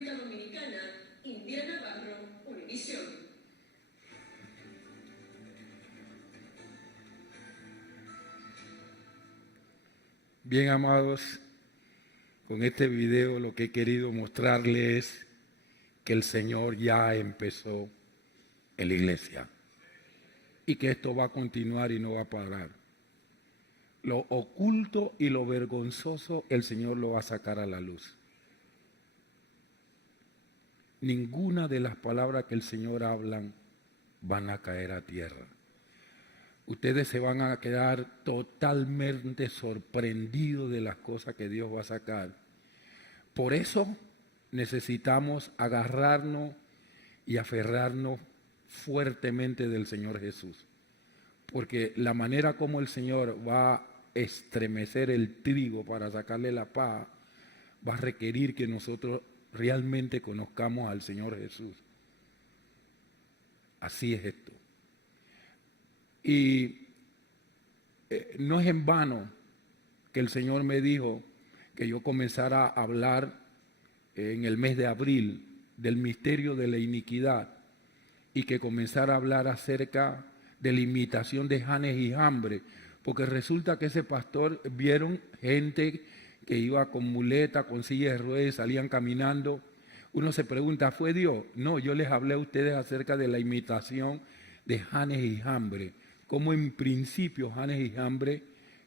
Dominicana, Indiana Navarro, Univisión. Bien, amados, con este video lo que he querido mostrarles es que el Señor ya empezó en la iglesia y que esto va a continuar y no va a parar. Lo oculto y lo vergonzoso el Señor lo va a sacar a la luz. Ninguna de las palabras que el Señor habla van a caer a tierra. Ustedes se van a quedar totalmente sorprendidos de las cosas que Dios va a sacar. Por eso necesitamos agarrarnos y aferrarnos fuertemente del Señor Jesús. Porque la manera como el Señor va a estremecer el trigo para sacarle la paja va a requerir que nosotros realmente conozcamos al Señor Jesús. Así es esto. Y no es en vano que el Señor me dijo que yo comenzara a hablar en el mes de abril del misterio de la iniquidad y que comenzara a hablar acerca de la imitación de Janes y Jambres, porque resulta que ese pastor vieron gente que iba con muleta, con silla de ruedas, salían caminando. Uno se pregunta, ¿fue Dios? No, yo les hablé a ustedes acerca de la imitación de Janes y Jambres, como en principio Janes y Jambres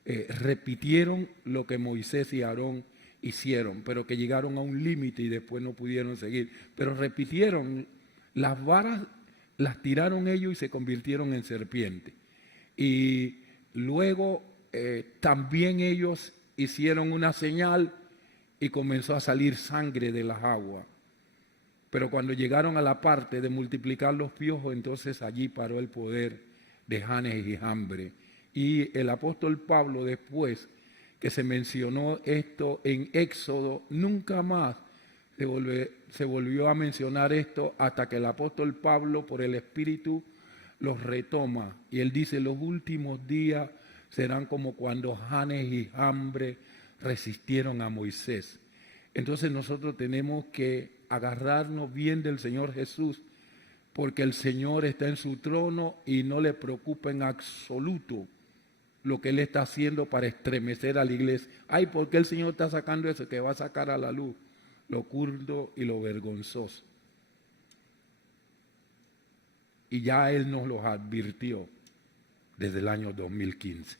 repitieron lo que Moisés y Aarón hicieron, pero que llegaron a un límite y después no pudieron seguir. Pero repitieron, las varas las tiraron ellos y se convirtieron en serpientes. Y luego también ellos hicieron una señal y comenzó a salir sangre de las aguas. Pero cuando llegaron a la parte de multiplicar los piojos, entonces allí paró el poder de Janes y Jambres. Y el apóstol Pablo, después que se mencionó esto en Éxodo, nunca más se volvió a mencionar esto hasta que el apóstol Pablo, por el Espíritu, los retoma. Y él dice, los últimos días serán como cuando Janes y Jambres resistieron a Moisés. Entonces nosotros tenemos que agarrarnos bien del Señor Jesús, porque el Señor está en su trono y no le preocupa en absoluto lo que Él está haciendo para estremecer a la iglesia. Ay, ¿por qué el Señor está sacando eso? Que va a sacar a la luz lo oculto y lo vergonzoso. Y ya Él nos los advirtió desde el año 2015.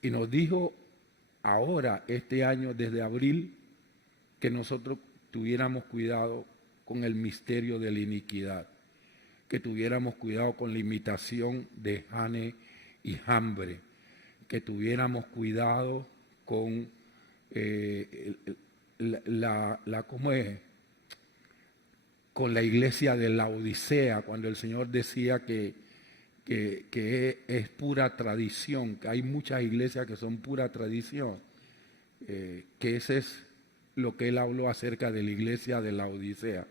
Y nos dijo ahora, este año, desde abril, que nosotros tuviéramos cuidado con el misterio de la iniquidad, que tuviéramos cuidado con la imitación de Janes y Jambres, que tuviéramos cuidado con ¿cómo es? Con la iglesia de la Odisea, cuando el Señor decía que es pura tradición, que hay muchas iglesias que son pura tradición, que ese es lo que él habló acerca de la iglesia de la Odisea.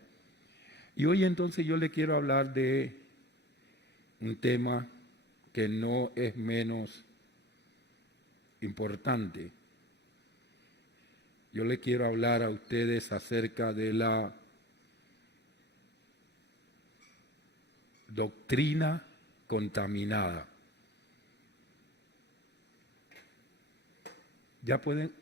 Y hoy entonces yo le quiero hablar de un tema que no es menos importante. Yo le quiero hablar a ustedes acerca de la doctrina contaminada. Ya pueden.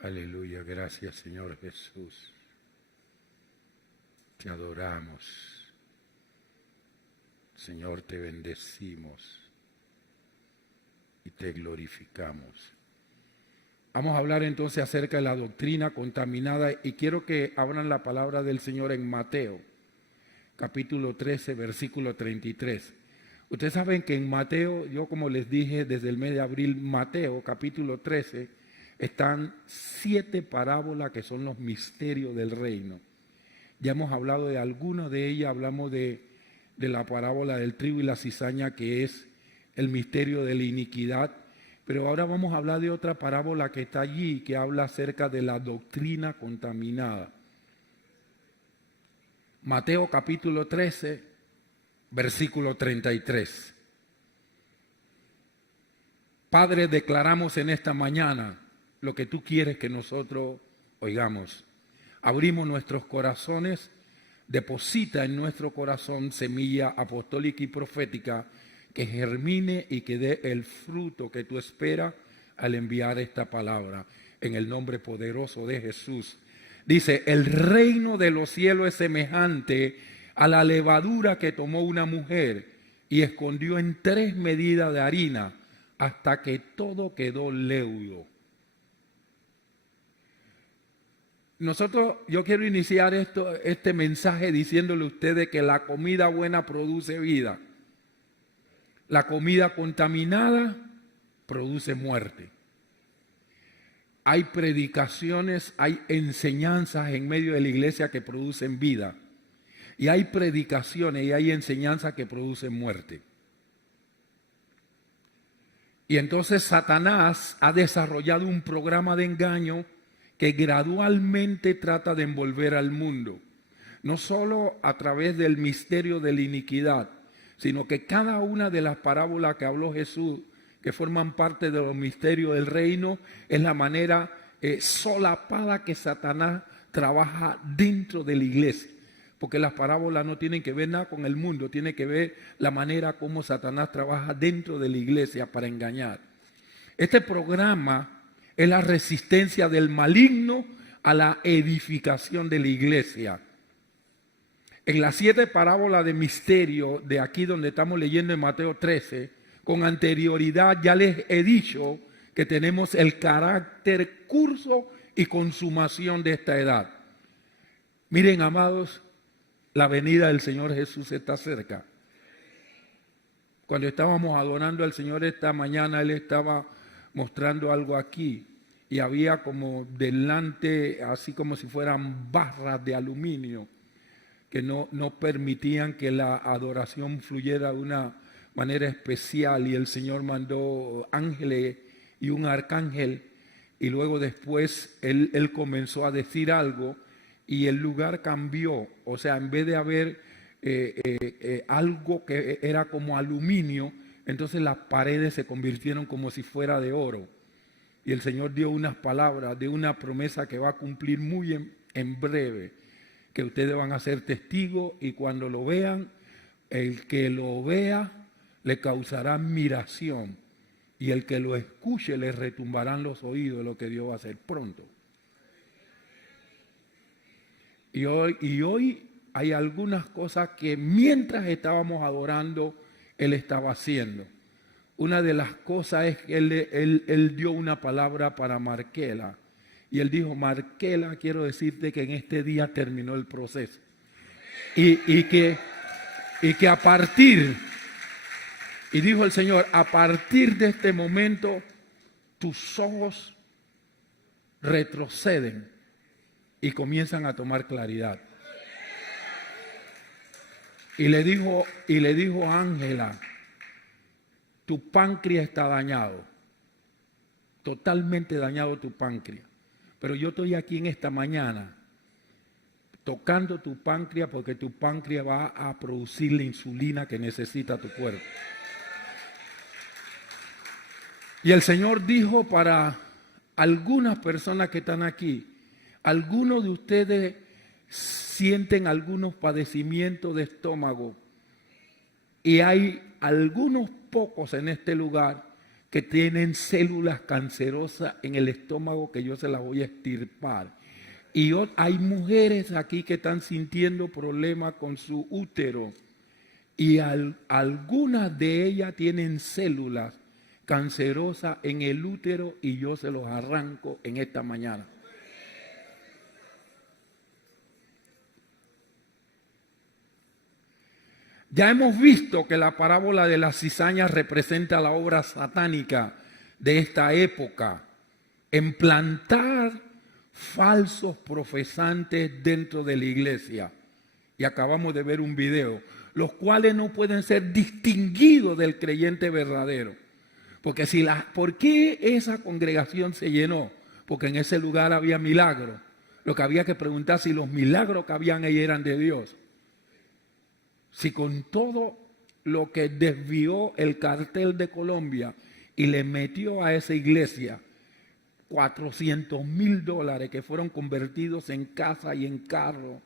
Aleluya, gracias Señor Jesús. Te adoramos. Señor, te bendecimos y te glorificamos. Vamos a hablar entonces acerca de la doctrina contaminada y quiero que abran la palabra del Señor en Mateo, capítulo 13, versículo 33. Ustedes saben que en Mateo, yo como les dije desde el mes de abril, Mateo, capítulo 13, están 7 parábolas que son los misterios del reino. Ya hemos hablado de algunas de ellas, hablamos de la parábola del trigo y la cizaña, que es el misterio de la iniquidad, pero ahora vamos a hablar de otra parábola que está allí, que habla acerca de la doctrina contaminada. Mateo capítulo 13, versículo 33. Padre, declaramos en esta mañana lo que tú quieres que nosotros oigamos. Abrimos nuestros corazones, deposita en nuestro corazón semilla apostólica y profética que germine y que dé el fruto que tú esperas al enviar esta palabra. En el nombre poderoso de Jesús. Dice, el reino de los cielos es semejante a la levadura que tomó una mujer y escondió en 3 medidas de harina hasta que todo quedó leudo. Yo quiero iniciar este mensaje diciéndole a ustedes que la comida buena produce vida. La comida contaminada produce muerte. Hay predicaciones, hay enseñanzas en medio de la iglesia que producen vida. Y hay predicaciones y hay enseñanzas que producen muerte. Y entonces Satanás ha desarrollado un programa de engaño que gradualmente trata de envolver al mundo. No solo a través del misterio de la iniquidad, sino que cada una de las parábolas que habló Jesús, que forman parte de los misterios del reino, es la manera solapada que Satanás trabaja dentro de la iglesia. Porque las parábolas no tienen que ver nada con el mundo, tiene que ver la manera como Satanás trabaja dentro de la iglesia para engañar. Este programa es la resistencia del maligno a la edificación de la iglesia. En las 7 parábolas de misterio de aquí donde estamos leyendo en Mateo 13, con anterioridad ya les he dicho que tenemos el carácter, curso y consumación de esta edad. Miren, amados, la venida del Señor Jesús está cerca. Cuando estábamos adorando al Señor esta mañana, Él estaba mostrando algo aquí y había como delante, así como si fueran barras de aluminio que no permitían que la adoración fluyera de una manera especial, y el Señor mandó ángeles y un arcángel, y luego después él comenzó a decir algo y el lugar cambió. O sea, en vez de haber algo que era como aluminio, entonces las paredes se convirtieron como si fuera de oro. Y el Señor dio unas palabras de una promesa que va a cumplir muy en breve, que ustedes van a ser testigos, y cuando lo vean, el que lo vea le causará admiración, y el que lo escuche le retumbarán los oídos de lo que Dios va a hacer pronto. Y hoy hay algunas cosas que mientras estábamos adorando, Él estaba haciendo. Una de las cosas es que él dio una palabra para Marquela. Y él dijo, Marquela, quiero decirte que en este día terminó el proceso. Y que a partir, y dijo el Señor, a partir de este momento, tus ojos retroceden y comienzan a tomar claridad. Y le dijo a Ángela, tu páncreas está dañado, totalmente dañado tu páncreas. Pero yo estoy aquí en esta mañana tocando tu páncreas, porque tu páncreas va a producir la insulina que necesita tu cuerpo. Y el Señor dijo para algunas personas que están aquí, algunos de ustedes sienten algunos padecimientos de estómago, y hay algunos pocos en este lugar que tienen células cancerosas en el estómago que yo se las voy a extirpar. Y hay mujeres aquí que están sintiendo problemas con su útero, y algunas de ellas tienen células cancerosas en el útero y yo se los arranco en esta mañana. Ya hemos visto que la parábola de las cizañas representa la obra satánica de esta época, en plantar falsos profesantes dentro de la iglesia. Y acabamos de ver un video, los cuales no pueden ser distinguidos del creyente verdadero. Porque ¿por qué esa congregación se llenó? Porque en ese lugar había milagros. Lo que había que preguntar si los milagros que habían ahí eran de Dios. Si con todo lo que desvió el cartel de Colombia y le metió a esa iglesia $400,000 que fueron convertidos en casa y en carro,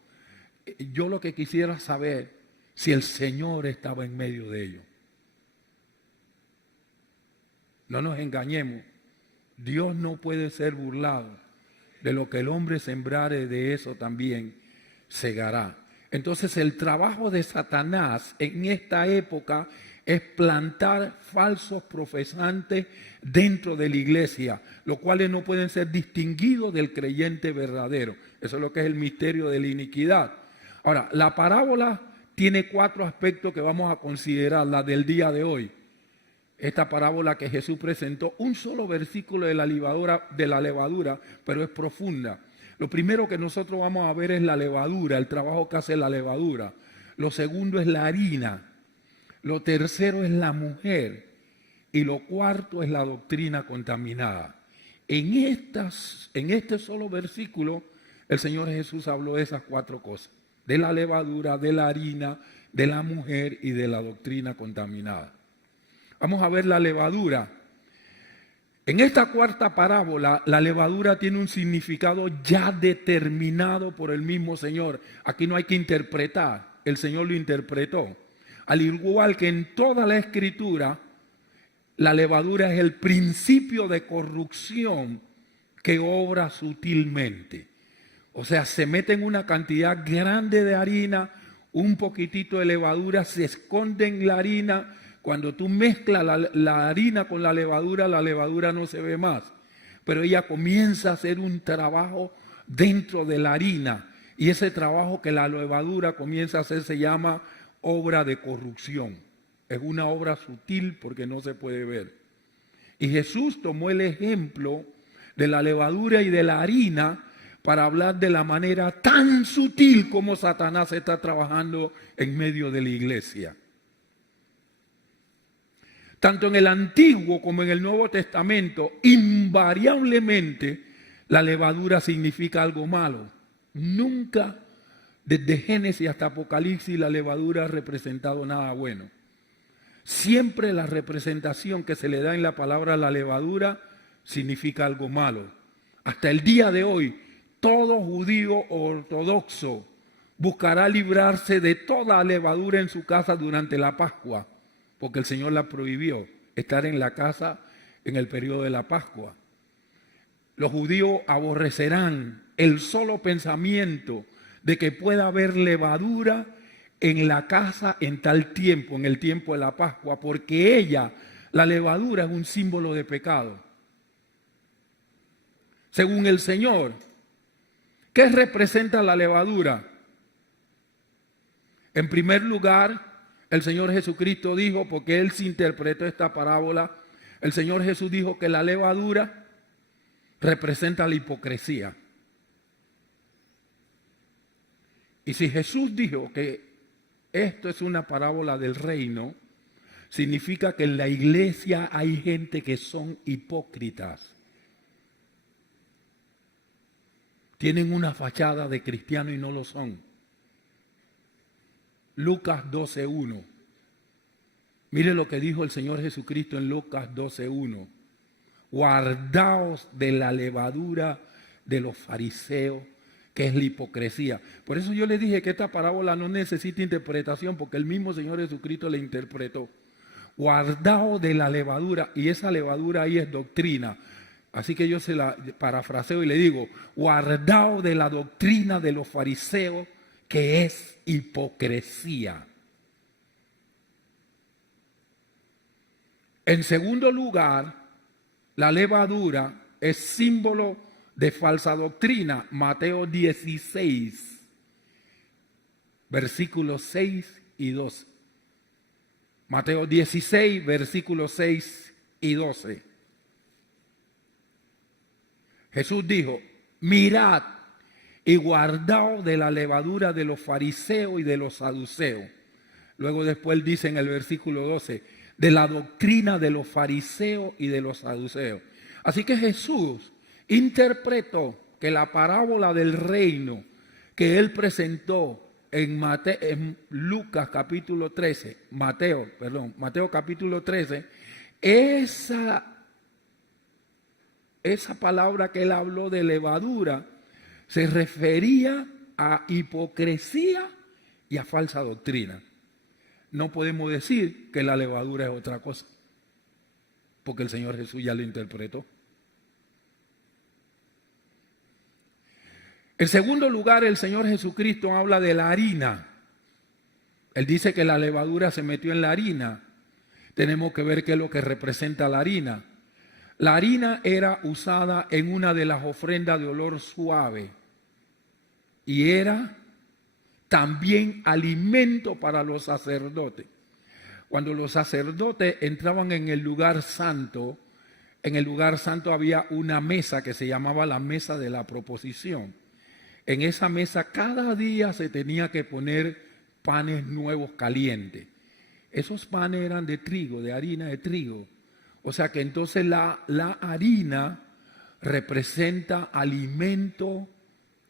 yo lo que quisiera saber si el Señor estaba en medio de ellos. No nos engañemos, Dios no puede ser burlado. De lo que el hombre sembrare, de eso también segará. Entonces el trabajo de Satanás en esta época es plantar falsos profesantes dentro de la iglesia, los cuales no pueden ser distinguidos del creyente verdadero. Eso es lo que es el misterio de la iniquidad. Ahora, la parábola tiene 4 aspectos que vamos a considerar, la del día de hoy. Esta parábola que Jesús presentó, un solo versículo de la levadura, pero es profunda. Lo primero que nosotros vamos a ver es la levadura, el trabajo que hace la levadura. Lo segundo es la harina. Lo tercero es la mujer. Y lo cuarto es la doctrina contaminada. En este solo versículo, el Señor Jesús habló de esas 4 cosas. De la levadura, de la harina, de la mujer y de la doctrina contaminada. Vamos a ver la levadura. En esta cuarta parábola, la levadura tiene un significado ya determinado por el mismo Señor. Aquí no hay que interpretar, el Señor lo interpretó. Al igual que en toda la Escritura, la levadura es el principio de corrupción que obra sutilmente. O sea, se mete en una cantidad grande de harina, un poquitito de levadura, se esconde en la harina. Cuando tú mezclas la harina con la levadura no se ve más. Pero ella comienza a hacer un trabajo dentro de la harina. Y ese trabajo que la levadura comienza a hacer se llama obra de corrupción. Es una obra sutil porque no se puede ver. Y Jesús tomó el ejemplo de la levadura y de la harina para hablar de la manera tan sutil como Satanás está trabajando en medio de la iglesia. Tanto en el Antiguo como en el Nuevo Testamento, invariablemente la levadura significa algo malo. Nunca, desde Génesis hasta Apocalipsis, la levadura ha representado nada bueno. Siempre la representación que se le da en la palabra la levadura significa algo malo. Hasta el día de hoy, todo judío ortodoxo buscará librarse de toda levadura en su casa durante la Pascua, porque el Señor la prohibió, estar en la casa en el periodo de la Pascua. Los judíos aborrecerán el solo pensamiento de que pueda haber levadura en la casa en tal tiempo, en el tiempo de la Pascua, porque la levadura es un símbolo de pecado. Según el Señor, ¿qué representa la levadura? En primer lugar, el Señor Jesucristo dijo, porque Él se interpretó esta parábola, el Señor Jesús dijo que la levadura representa la hipocresía. Y si Jesús dijo que esto es una parábola del reino, significa que en la iglesia hay gente que son hipócritas. Tienen una fachada de cristiano y no lo son. Lucas 12:1. Mire lo que dijo el Señor Jesucristo en Lucas 12:1. Guardaos de la levadura de los fariseos, que es la hipocresía. Por eso yo le dije que esta parábola no necesita interpretación, porque el mismo Señor Jesucristo la interpretó. Guardaos de la levadura, y esa levadura ahí es doctrina. Así que yo se la parafraseo y le digo, guardaos de la doctrina de los fariseos, que es hipocresía. En segundo lugar, la levadura es símbolo de falsa doctrina. Mateo 16, versículos 6 y 12. Mateo 16, versículos 6 y 12. Jesús dijo: mirad y guardaos de la levadura de los fariseos y de los saduceos. Luego después dice en el versículo 12, de la doctrina de los fariseos y de los saduceos. Así que Jesús interpretó que la parábola del reino que él presentó en Lucas capítulo 13, Mateo capítulo 13, esa palabra que él habló de levadura se refería a hipocresía y a falsa doctrina. No podemos decir que la levadura es otra cosa, porque el Señor Jesús ya lo interpretó. En segundo lugar, el Señor Jesucristo habla de la harina. Él dice que la levadura se metió en la harina. Tenemos que ver qué es lo que representa la harina. La harina era usada en una de las ofrendas de olor suave y era también alimento para los sacerdotes. Cuando los sacerdotes entraban en el lugar santo había una mesa que se llamaba la mesa de la proposición. En esa mesa cada día se tenía que poner panes nuevos calientes. Esos panes eran de trigo, de harina de trigo. O sea que entonces la harina representa alimento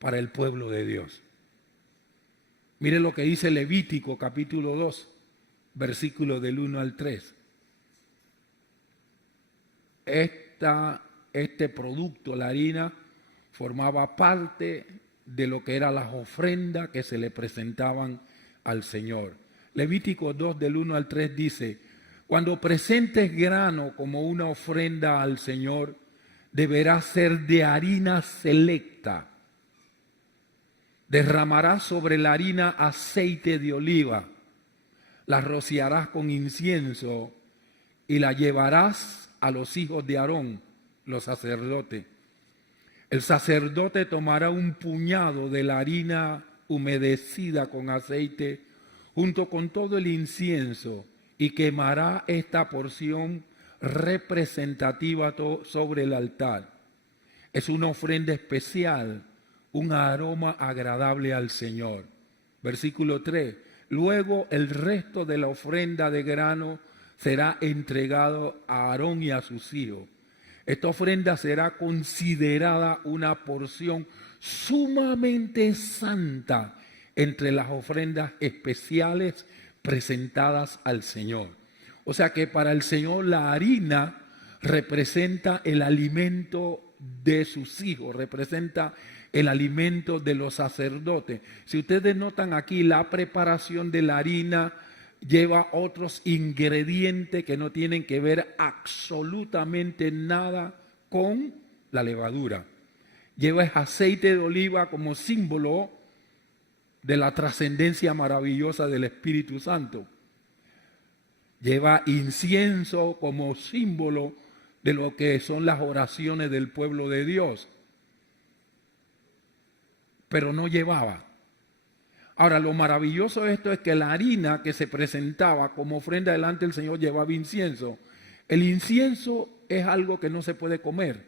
para el pueblo de Dios. Mire lo que dice Levítico capítulo 2, versículos del 1 al 3. Este producto, la harina, formaba parte de lo que eran las ofrendas que se le presentaban al Señor. Levítico 2 del 1 al 3 dice: cuando presentes grano como una ofrenda al Señor, deberá ser de harina selecta. Derramarás sobre la harina aceite de oliva, la rociarás con incienso y la llevarás a los hijos de Aarón, los sacerdotes. El sacerdote tomará un puñado de la harina humedecida con aceite junto con todo el incienso y quemará esta porción representativa sobre el altar. Es una ofrenda especial, un aroma agradable al Señor. Versículo 3. Luego el resto de la ofrenda de grano será entregado a Aarón y a sus hijos. Esta ofrenda será considerada una porción sumamente santa entre las ofrendas especiales presentadas al Señor. O sea que para el Señor la harina representa el alimento de sus hijos, representa el alimento de los sacerdotes. Si ustedes notan aquí, la preparación de la harina lleva otros ingredientes que no tienen que ver absolutamente nada con la levadura. Lleva aceite de oliva como símbolo de la trascendencia maravillosa del Espíritu Santo. Lleva incienso como símbolo de lo que son las oraciones del pueblo de Dios. Pero no llevaba. Ahora, lo maravilloso de esto es que la harina que se presentaba como ofrenda delante del Señor llevaba incienso. El incienso es algo que no se puede comer.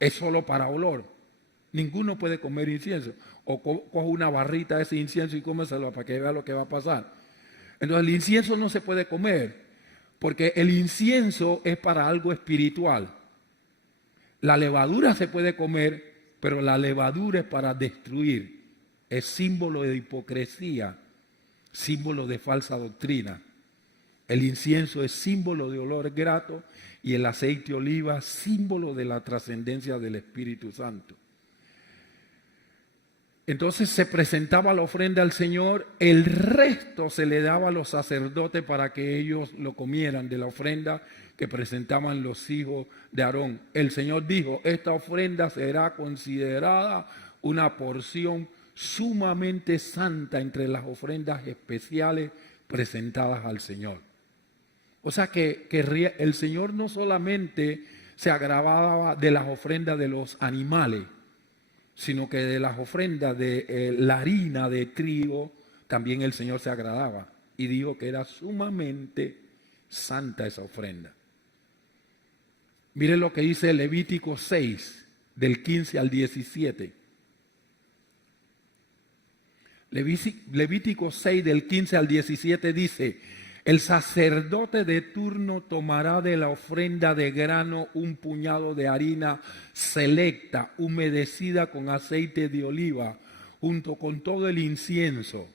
Es solo para olor. Ninguno puede comer incienso. O coge una barrita de ese incienso y cómeselo para que vea lo que va a pasar. Entonces el incienso no se puede comer porque el incienso es para algo espiritual. La levadura se puede comer, pero la levadura es para destruir. Es símbolo de hipocresía, símbolo de falsa doctrina. El incienso es símbolo de olor grato y el aceite de oliva símbolo de la trascendencia del Espíritu Santo. Entonces se presentaba la ofrenda al Señor, el resto se le daba a los sacerdotes para que ellos lo comieran de la ofrenda que presentaban los hijos de Aarón. El Señor dijo: esta ofrenda será considerada una porción sumamente santa entre las ofrendas especiales presentadas al Señor. O sea que el Señor no solamente se agradaba de las ofrendas de los animales, sino que de las ofrendas de la harina de trigo también el Señor se agradaba y dijo que era sumamente santa esa ofrenda. Mire lo que dice Levítico 6, del 15 al 17. Levítico 6, del 15 al 17 dice: el sacerdote de turno tomará de la ofrenda de grano un puñado de harina selecta, humedecida con aceite de oliva, junto con todo el incienso.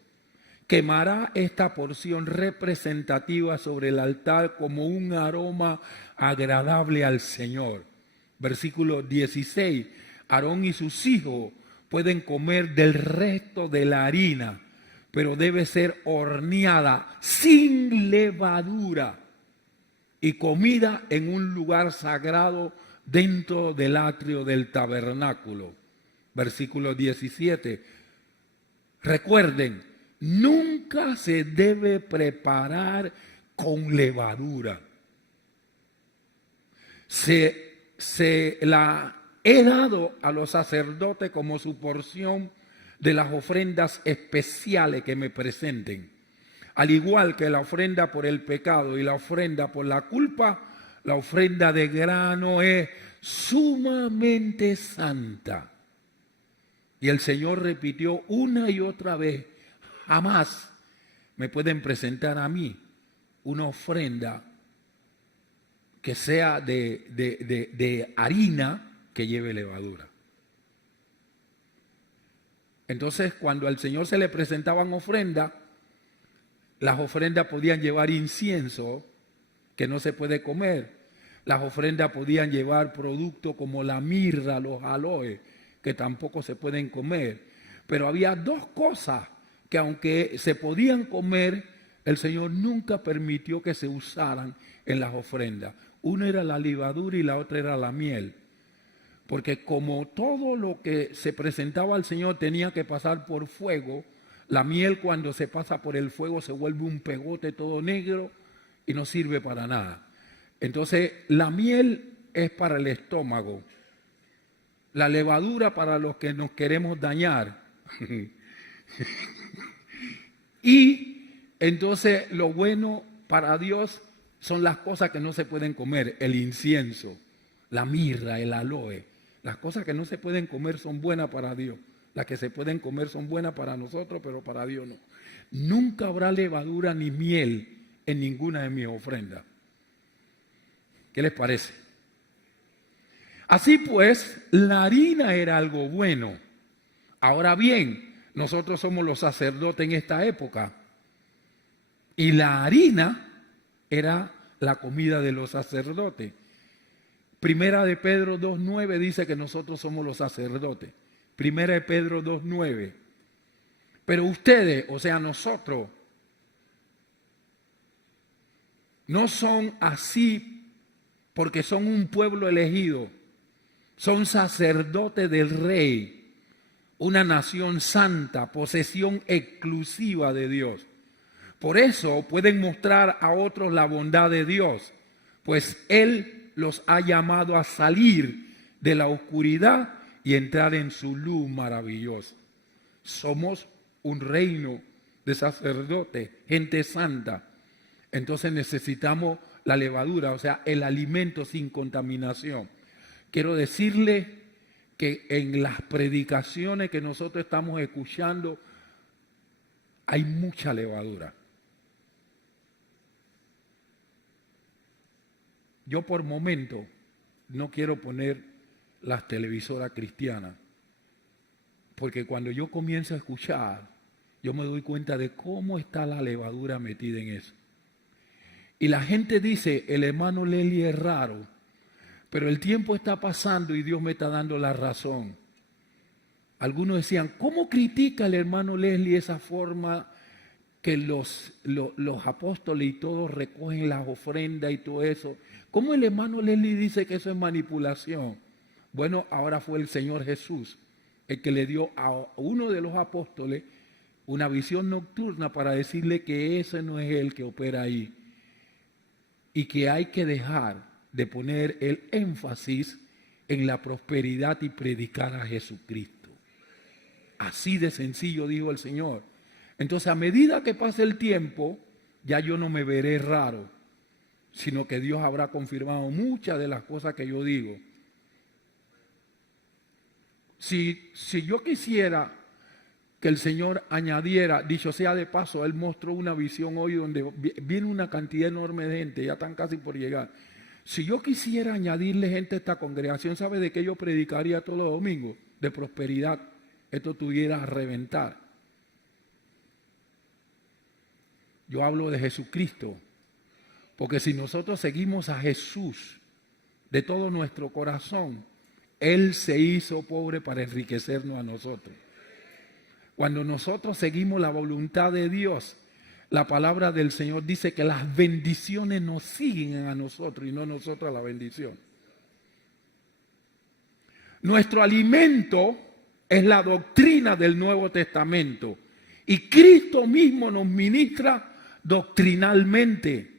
Quemará esta porción representativa sobre el altar como un aroma agradable al Señor. Versículo 16. Aarón y sus hijos pueden comer del resto de la harina, pero debe ser horneada sin levadura y comida en un lugar sagrado dentro del atrio del tabernáculo. Versículo 17. Recuerden, nunca se debe preparar con levadura. Se la he dado a los sacerdotes como su porción de las ofrendas especiales que me presenten. Al igual que la ofrenda por el pecado y la ofrenda por la culpa, la ofrenda de grano es sumamente santa. Y el Señor repitió una y otra vez: jamás me pueden presentar a mí una ofrenda que sea de harina que lleve levadura. Entonces, cuando al Señor se le presentaban ofrendas, las ofrendas podían llevar incienso, que no se puede comer. Las ofrendas podían llevar productos como la mirra, los aloes, que tampoco se pueden comer. Pero había dos cosas que, aunque se podían comer, el Señor nunca permitió que se usaran en las ofrendas. Una era la levadura y la otra era la miel. Porque como todo lo que se presentaba al Señor tenía que pasar por fuego, la miel, cuando se pasa por el fuego, se vuelve un pegote todo negro y no sirve para nada. Entonces, la miel es para el estómago, la levadura para los que nos queremos dañar. Y entonces lo bueno para Dios son las cosas que no se pueden comer: el incienso, la mirra, el aloe. Las cosas que no se pueden comer son buenas para Dios. Las que se pueden comer son buenas para nosotros, pero para Dios no. Nunca habrá levadura ni miel en ninguna de mis ofrendas. ¿Qué les parece? Así pues, la harina era algo bueno. Ahora bien, nosotros somos los sacerdotes en esta época. Y la harina era la comida de los sacerdotes. Primera de Pedro 2:9 dice que nosotros somos los sacerdotes. Primera de Pedro 2:9. Pero ustedes, o sea, nosotros, no son así porque son un pueblo elegido. Son sacerdotes del Rey, una nación santa, posesión exclusiva de Dios. Por eso pueden mostrar a otros la bondad de Dios, pues Él los ha llamado a salir de la oscuridad y entrar en su luz maravillosa. Somos un reino de sacerdotes, gente santa. Entonces necesitamos la levadura, o sea, el alimento sin contaminación. Quiero decirle que en las predicaciones que nosotros estamos escuchando hay mucha levadura. Yo por momento no quiero poner las televisoras cristianas, porque cuando yo comienzo a escuchar, yo me doy cuenta de cómo está la levadura metida en eso. Y la gente dice: el hermano Leslie es raro, pero el tiempo está pasando y Dios me está dando la razón. Algunos decían: ¿cómo critica el hermano Leslie esa forma que los apóstoles y todos recogen las ofrendas y todo eso? ¿Cómo el hermano Leslie dice que eso es manipulación? Bueno, ahora fue el Señor Jesús el que le dio a uno de los apóstoles una visión nocturna para decirle que ese no es el que opera ahí y que hay que dejar de poner el énfasis en la prosperidad y predicar a Jesucristo. Así de sencillo dijo el Señor. Entonces, a medida que pase el tiempo, ya yo no me veré raro, sino que Dios habrá confirmado muchas de las cosas que yo digo. Si yo quisiera que el Señor añadiera, dicho sea de paso, Él mostró una visión hoy donde viene una cantidad enorme de gente, ya están casi por llegar. Si yo quisiera añadirle gente a esta congregación, ¿sabe de qué yo predicaría todos los domingos? De prosperidad. Esto tuviera a reventar. Yo hablo de Jesucristo, porque si nosotros seguimos a Jesús de todo nuestro corazón, Él se hizo pobre para enriquecernos a nosotros. Cuando nosotros seguimos la voluntad de Dios, la palabra del Señor dice que las bendiciones nos siguen a nosotros y no nosotros a la bendición. Nuestro alimento es la doctrina del Nuevo Testamento y Cristo mismo nos ministra doctrinalmente.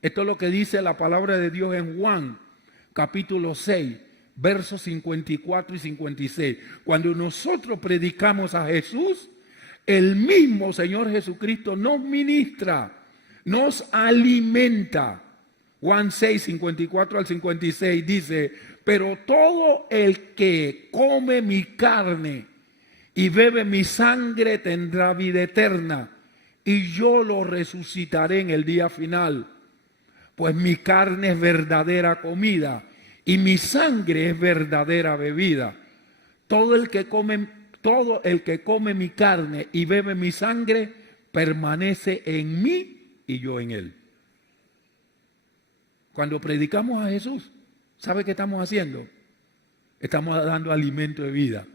Esto es lo que dice la palabra de Dios en Juan, capítulo 6, versos 54 y 56. Cuando nosotros predicamos a Jesús, el mismo Señor Jesucristo nos ministra, nos alimenta. Juan 6, 54 al 56 dice: pero todo el que come mi carne y bebe mi sangre tendrá vida eterna, y yo lo resucitaré en el día final. Pues mi carne es verdadera comida y mi sangre es verdadera bebida. Todo el que come mi carne y bebe mi sangre permanece en mí y yo en él. Cuando predicamos a Jesús, ¿sabe qué estamos haciendo? Estamos dando alimento de vida.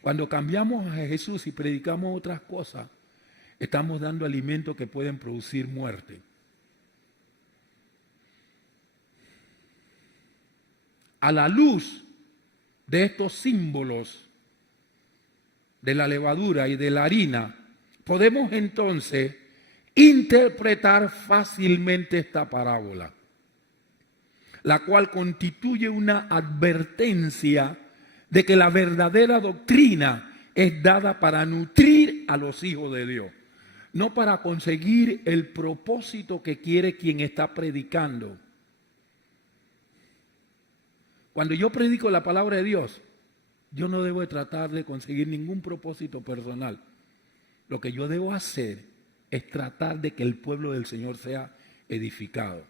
Cuando cambiamos a Jesús y predicamos otras cosas, estamos dando alimentos que pueden producir muerte. A la luz de estos símbolos de la levadura y de la harina, podemos entonces interpretar fácilmente esta parábola, la cual constituye una advertencia de que la verdadera doctrina es dada para nutrir a los hijos de Dios, no para conseguir el propósito que quiere quien está predicando. Cuando yo predico la palabra de Dios, yo no debo de tratar de conseguir ningún propósito personal. Lo que yo debo hacer es tratar de que el pueblo del Señor sea edificado.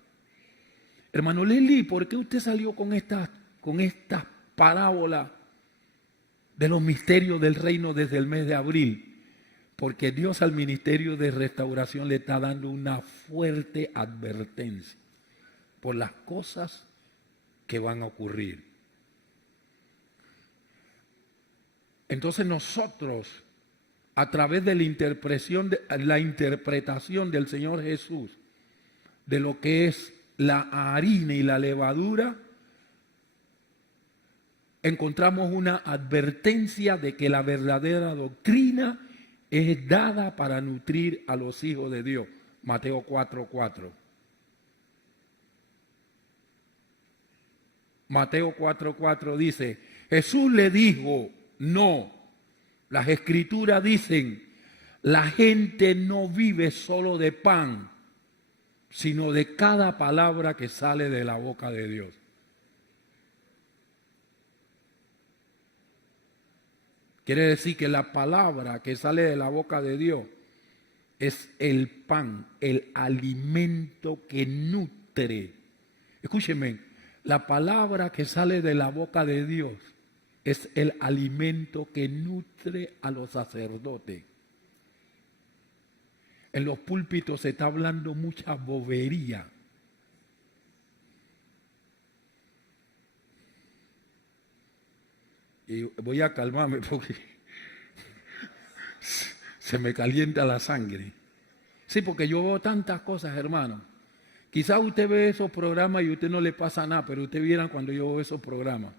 Hermano Leslie, ¿por qué usted salió con esta parábola de los misterios del reino desde el mes de abril? Porque Dios al ministerio de restauración le está dando una fuerte advertencia por las cosas que van a ocurrir. Entonces nosotros, a través de la interpretación del Señor Jesús de lo que es la harina y la levadura, encontramos una advertencia de que la verdadera doctrina es dada para nutrir a los hijos de Dios. Mateo 4:4. Mateo 4:4 dice: Jesús le dijo, no, las escrituras dicen, la gente no vive solo de pan, sino de cada palabra que sale de la boca de Dios. Quiere decir que la palabra que sale de la boca de Dios es el pan, el alimento que nutre. Escúchenme, la palabra que sale de la boca de Dios es el alimento que nutre a los sacerdotes. En los púlpitos se está hablando mucha bobería. Y voy a calmarme porque se me calienta la sangre. Sí, porque yo veo tantas cosas, hermano. Quizás usted ve esos programas y a usted no le pasa nada, pero usted viera cuando yo veo esos programas.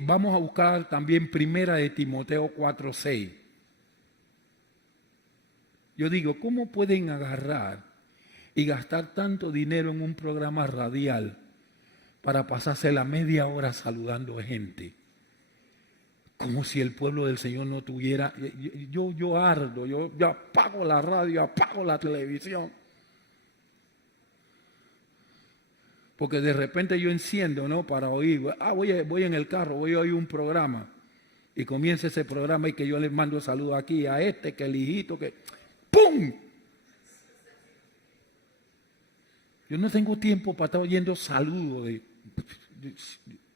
Vamos a buscar también Primera de Timoteo 4:6. Yo digo, ¿cómo pueden agarrar y gastar tanto dinero en un programa radial para pasarse la media hora saludando a gente? Como si el pueblo del Señor no tuviera... Yo ardo, yo apago la radio, apago la televisión. Porque de repente yo enciendo, ¿no? Para oír, voy en el carro, voy a oír un programa. Y comienza ese programa y que yo les mando saludos aquí a este, que el hijito, que... ¡Pum! Yo no tengo tiempo para estar oyendo saludos.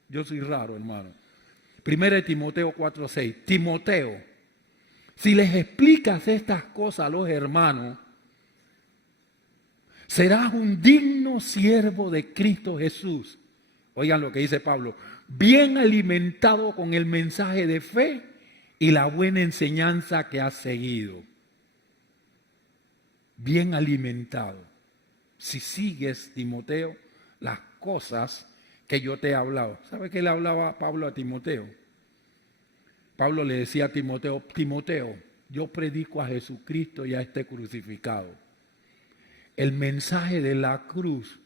Yo soy raro, hermano. Primera de Timoteo 4:6. Timoteo, si les explicas estas cosas a los hermanos, serás un digno siervo de Cristo Jesús. Oigan lo que dice Pablo. Bien alimentado con el mensaje de fe y la buena enseñanza que has seguido. Bien alimentado. Si sigues, Timoteo, las cosas que yo te he hablado. ¿Sabe qué le hablaba Pablo a Timoteo? Pablo le decía a Timoteo, Timoteo, yo predico a Jesucristo y a este crucificado. El mensaje de la cruz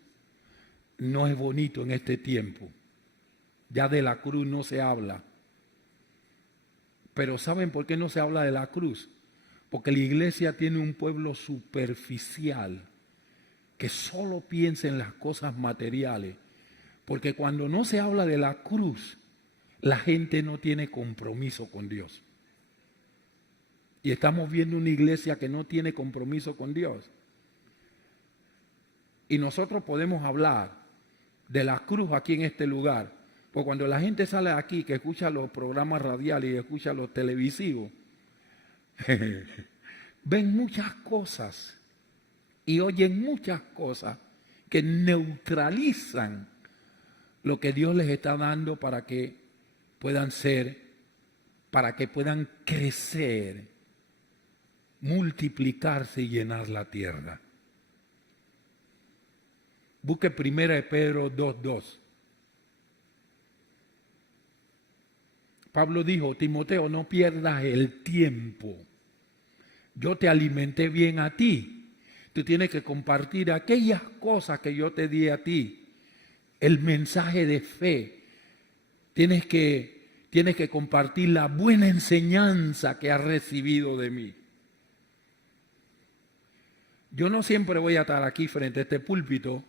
no es bonito en este tiempo. Ya de la cruz no se habla. Pero ¿saben por qué no se habla de la cruz? Porque la iglesia tiene un pueblo superficial que solo piensa en las cosas materiales. Porque cuando no se habla de la cruz, la gente no tiene compromiso con Dios. Y estamos viendo una iglesia que no tiene compromiso con Dios. Y nosotros podemos hablar de la cruz aquí en este lugar. Porque cuando la gente sale aquí, que escucha los programas radiales y escucha los televisivos, ven muchas cosas y oyen muchas cosas que neutralizan lo que Dios les está dando para que puedan ser, para que puedan crecer, multiplicarse y llenar la tierra. Busque 1 Pedro 2:2. Pablo dijo, Timoteo, no pierdas el tiempo. Yo te alimenté bien a ti. Tú tienes que compartir aquellas cosas que yo te di a ti. El mensaje de fe. Tienes que compartir la buena enseñanza que has recibido de mí. Yo no siempre voy a estar aquí frente a este púlpito,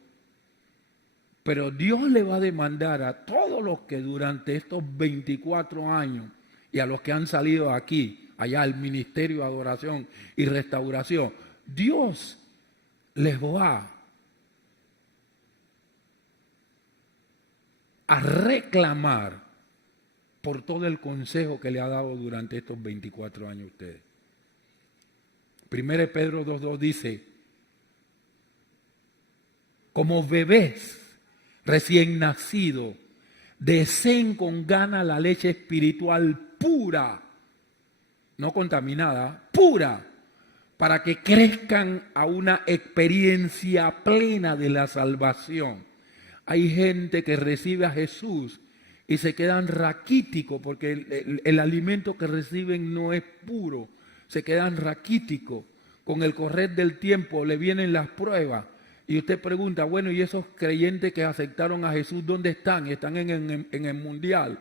pero Dios le va a demandar a todos los que durante estos 24 años y a los que han salido aquí, allá al Ministerio de Adoración y Restauración, Dios les va a reclamar por todo el consejo que le ha dado durante estos 24 años a ustedes. 1 Pedro 2:2 dice, como bebés recién nacidos, deseen con gana la leche espiritual pura, no contaminada, pura, para que crezcan a una experiencia plena de la salvación. Hay gente que recibe a Jesús y se quedan raquíticos porque el alimento que reciben no es puro. Se quedan raquíticos. Con el correr del tiempo le vienen las pruebas. Y usted pregunta, bueno, ¿y esos creyentes que aceptaron a Jesús dónde están? Están en el mundial.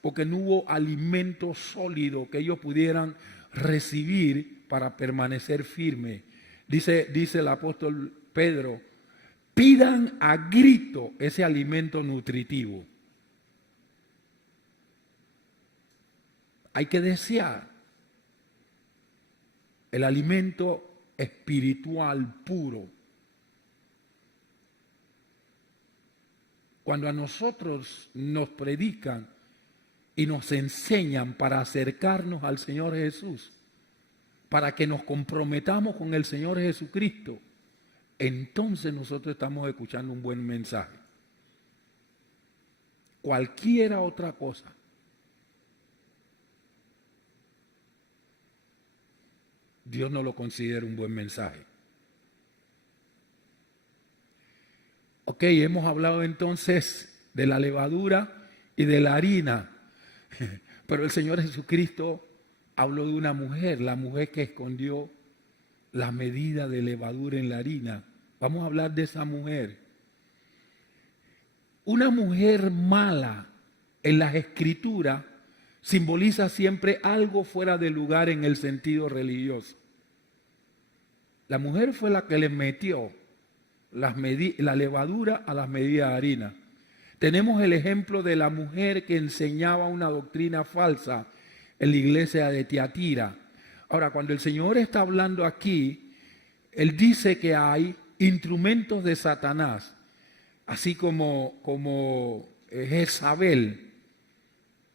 Porque no hubo alimento sólido que ellos pudieran recibir para permanecer firmes. Dice el apóstol Pedro, pidan a grito ese alimento nutritivo. Hay que desear el alimento espiritual puro. Cuando a nosotros nos predican y nos enseñan para acercarnos al Señor Jesús, para que nos comprometamos con el Señor Jesucristo, entonces nosotros estamos escuchando un buen mensaje. Cualquiera otra cosa, Dios no lo considera un buen mensaje. Ok, hemos hablado entonces de la levadura y de la harina, pero el Señor Jesucristo habló de una mujer, la mujer que escondió la medida de levadura en la harina. Vamos a hablar de esa mujer. Una mujer mala en las Escrituras simboliza siempre algo fuera de lugar en el sentido religioso. La mujer fue la que le metió la levadura a las medidas de harina. Tenemos el ejemplo de la mujer que enseñaba una doctrina falsa en la iglesia de Tiatira. Ahora, cuando el Señor está hablando aquí, Él dice que hay instrumentos de Satanás, así como Jezabel.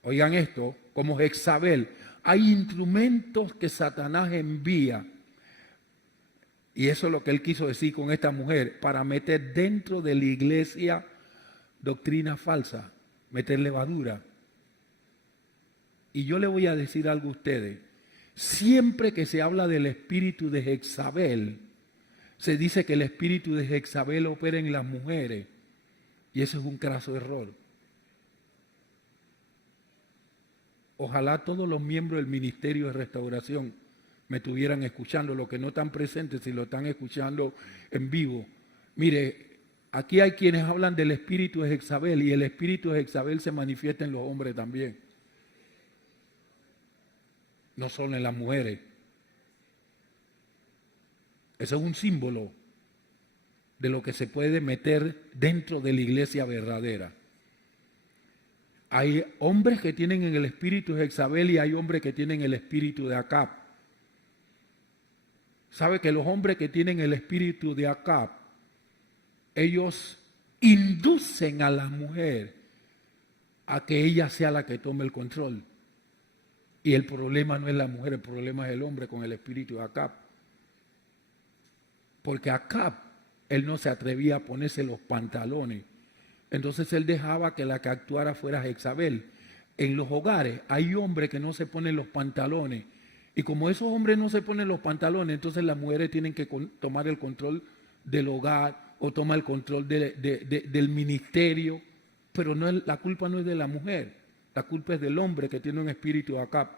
Oigan esto, como Jezabel. Hay instrumentos que Satanás envía. Y eso es lo que él quiso decir con esta mujer, para meter dentro de la iglesia doctrina falsa, meter levadura. Y yo le voy a decir algo a ustedes. Siempre que se habla del espíritu de Jezabel, se dice que el espíritu de Jezabel opera en las mujeres. Y eso es un craso error. Ojalá todos los miembros del Ministerio de Restauración me estuvieran escuchando, los que no están presentes, si lo están escuchando en vivo. Mire, aquí hay quienes hablan del espíritu de Jezabel y el espíritu de Jezabel se manifiesta en los hombres también. No solo en las mujeres. Eso es un símbolo de lo que se puede meter dentro de la iglesia verdadera. Hay hombres que tienen en el espíritu de Jezabel y hay hombres que tienen el espíritu de Acab. ¿Sabe que los hombres que tienen el espíritu de Acab, ellos inducen a la mujer a que ella sea la que tome el control? Y el problema no es la mujer, el problema es el hombre con el espíritu de Acab. Porque Acab, él no se atrevía a ponerse los pantalones. Entonces él dejaba que la que actuara fuera Jezabel. En los hogares hay hombres que no se ponen los pantalones. Y como esos hombres no se ponen los pantalones, entonces las mujeres tienen que tomar el control del hogar o tomar el control del ministerio. Pero no es, la culpa no es de la mujer, la culpa es del hombre que tiene un espíritu de Acab.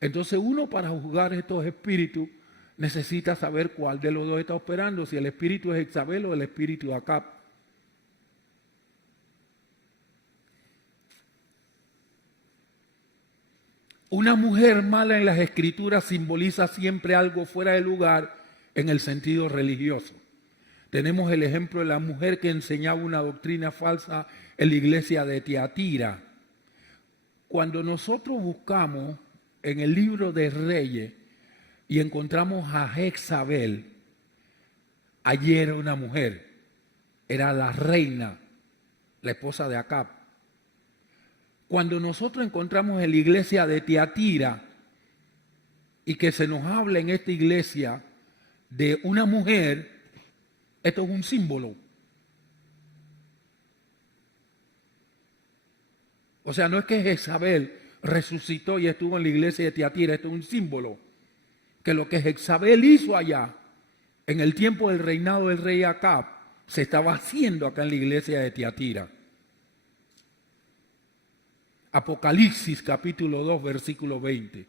Entonces uno, para juzgar estos espíritus, necesita saber cuál de los dos está operando, si el espíritu es Jezabel o el espíritu de Acab. Una mujer mala en las Escrituras simboliza siempre algo fuera de lugar en el sentido religioso. Tenemos el ejemplo de la mujer que enseñaba una doctrina falsa en la iglesia de Tiatira. Cuando nosotros buscamos en el libro de Reyes y encontramos a Jezabel, allí era una mujer, era la reina, la esposa de Acab. Cuando nosotros encontramos en la iglesia de Tiatira y que se nos habla en esta iglesia de una mujer, esto es un símbolo. O sea, no es que Jezabel resucitó y estuvo en la iglesia de Tiatira, esto es un símbolo. Que lo que Jezabel hizo allá, en el tiempo del reinado del rey Acab, se estaba haciendo acá en la iglesia de Tiatira. Apocalipsis capítulo 2, versículo 20.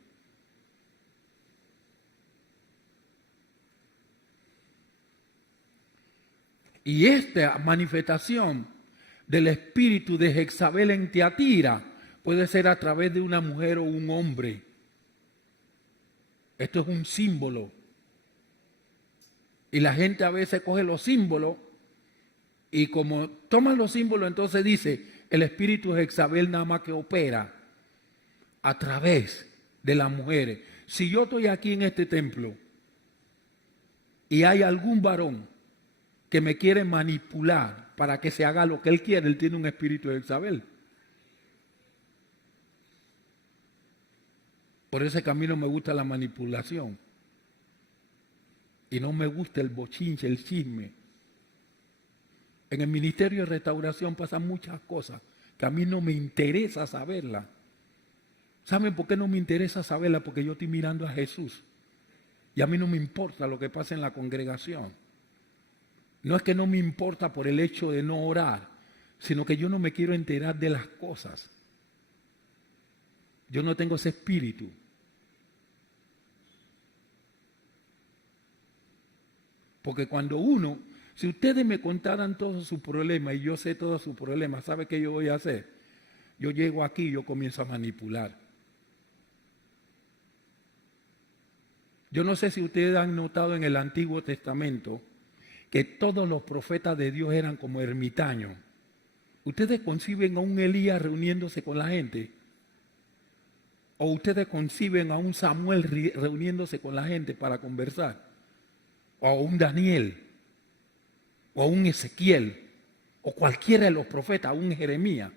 Y esta manifestación del espíritu de Jezabel en Tiatira puede ser a través de una mujer o un hombre. Esto es un símbolo. Y la gente a veces coge los símbolos y como toman los símbolos, entonces dice, el espíritu de Jezabel nada más que opera a través de las mujeres. Si yo estoy aquí en este templo y hay algún varón que me quiere manipular para que se haga lo que él quiere, él tiene un espíritu de Jezabel. Por ese camino me gusta la manipulación. Y no me gusta el bochinche, el chisme. En el Ministerio de Restauración pasan muchas cosas que a mí no me interesa saberlas. ¿Saben por qué no me interesa saberlas? Porque yo estoy mirando a Jesús. Y a mí no me importa lo que pasa en la congregación. No es que no me importa por el hecho de no orar, sino que yo no me quiero enterar de las cosas. Yo no tengo ese espíritu. Porque si ustedes me contaran todos sus problemas y yo sé todos sus problemas, ¿sabe qué yo voy a hacer? Yo llego aquí y yo comienzo a manipular. Yo no sé si ustedes han notado en el Antiguo Testamento que todos los profetas de Dios eran como ermitaños. ¿Ustedes conciben a un Elías reuniéndose con la gente? ¿O ustedes conciben a un Samuel reuniéndose con la gente para conversar? ¿O a un Daniel? ¿O a un Ezequiel? ¿O cualquiera de los profetas, un Jeremías?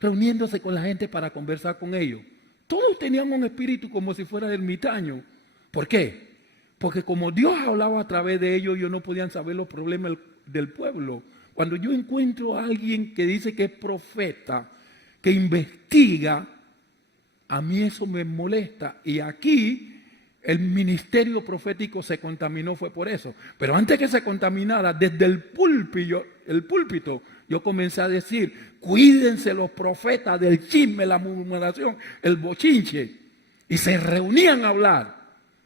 Reuniéndose con la gente para conversar con ellos. Todos tenían un espíritu como si fuera ermitaño. ¿Por qué? Porque como Dios hablaba a través de ellos no podían saber los problemas del pueblo. Cuando yo encuentro a alguien que dice que es profeta, que investiga, a mí eso me molesta. Y aquí el ministerio profético se contaminó, fue por eso. Pero antes que se contaminara, desde el púlpito, yo comencé a decir, cuídense los profetas del chisme, la murmuración, el bochinche. Y se reunían a hablar.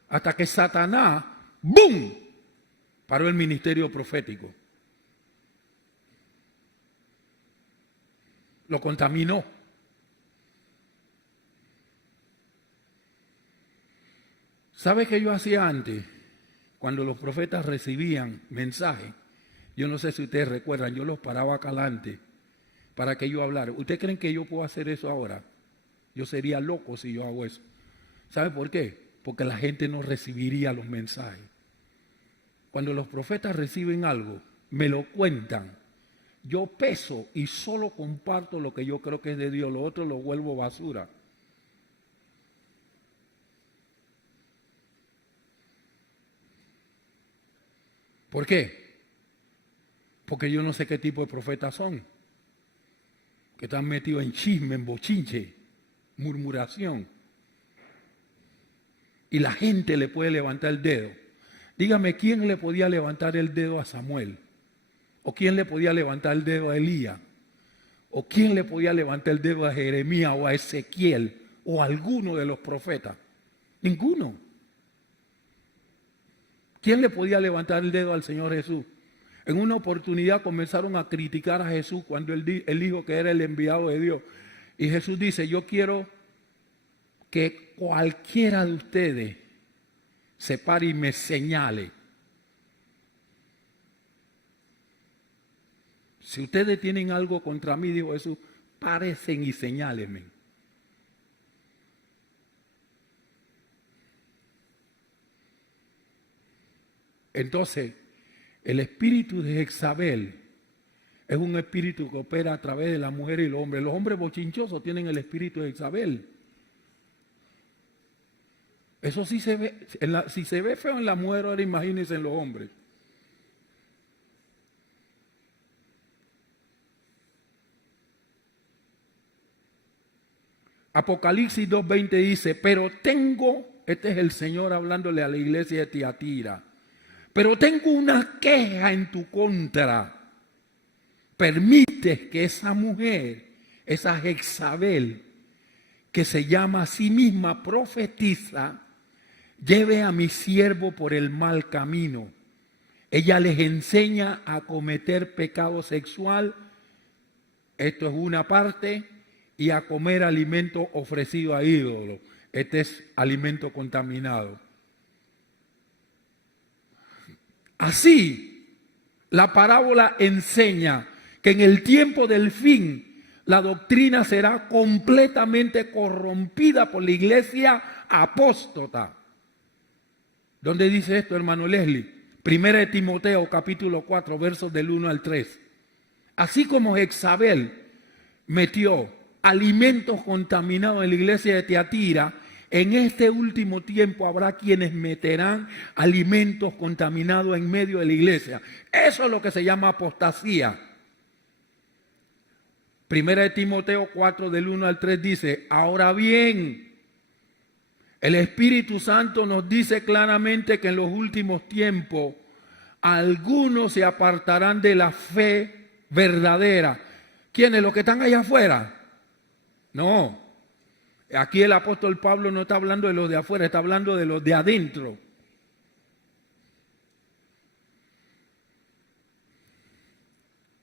Hasta que Satanás, ¡boom!, paró el ministerio profético. Lo contaminó. ¿Sabe qué yo hacía antes? Cuando los profetas recibían mensajes, yo no sé si ustedes recuerdan, yo los paraba acá adelante para que ellos hablaran. ¿Ustedes creen que yo puedo hacer eso ahora? Yo sería loco si yo hago eso. ¿Sabe por qué? Porque la gente no recibiría los mensajes. Cuando los profetas reciben algo, me lo cuentan. Yo peso y solo comparto lo que yo creo que es de Dios, lo otro lo vuelvo basura. ¿Por qué? Porque yo no sé qué tipo de profetas son, que están metidos en chisme, en bochinche, murmuración. Y la gente le puede levantar el dedo. Dígame, ¿quién le podía levantar el dedo a Samuel? ¿O quién le podía levantar el dedo a Elías? ¿O quién le podía levantar el dedo a Jeremías o a Ezequiel o a alguno de los profetas? Ninguno. ¿Quién le podía levantar el dedo al Señor Jesús? En una oportunidad comenzaron a criticar a Jesús cuando él dijo que era el enviado de Dios. Y Jesús dice, yo quiero que cualquiera de ustedes se pare y me señale. Si ustedes tienen algo contra mí, dijo Jesús, párense y señálenme. Entonces, el espíritu de Jezabel es un espíritu que opera a través de la mujer y el hombre. Los hombres bochinchosos tienen el espíritu de Jezabel. Eso sí se ve, si se ve feo en la mujer, ahora imagínense en los hombres. Apocalipsis 2:20 dice, pero tengo, este es el Señor hablándole a la iglesia de Tiatira, pero tengo una queja en tu contra. Permites que esa mujer, esa Jezabel, que se llama a sí misma profetiza, lleve a mi siervo por el mal camino. Ella les enseña a cometer pecado sexual, esto es una parte, y a comer alimento ofrecido a ídolos, este es alimento contaminado. Así, la parábola enseña que en el tiempo del fin, la doctrina será completamente corrompida por la iglesia apóstata. ¿Dónde dice esto, hermano Leslie? Primera de Timoteo, capítulo 4, versos del 1 al 3. Así como Jezabel metió alimentos contaminados en la iglesia de Tiatira, en este último tiempo habrá quienes meterán alimentos contaminados en medio de la iglesia. Eso es lo que se llama apostasía. Primera de Timoteo 4, del 1 al 3 dice, ahora bien, el Espíritu Santo nos dice claramente que en los últimos tiempos algunos se apartarán de la fe verdadera. ¿Quiénes? ¿Los que están allá afuera? No. Aquí el apóstol Pablo no está hablando de los de afuera, está hablando de los de adentro.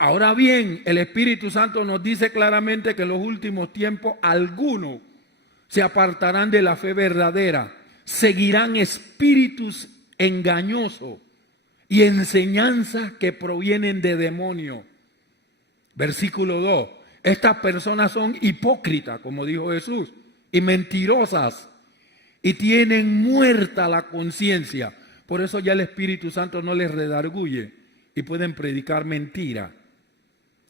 Ahora bien, el Espíritu Santo nos dice claramente que en los últimos tiempos algunos se apartarán de la fe verdadera, seguirán espíritus engañosos y enseñanzas que provienen de demonios. Versículo 2. Estas personas son hipócritas, como dijo Jesús, y mentirosas, y tienen muerta la conciencia. Por eso ya el Espíritu Santo no les redarguye y pueden predicar mentira.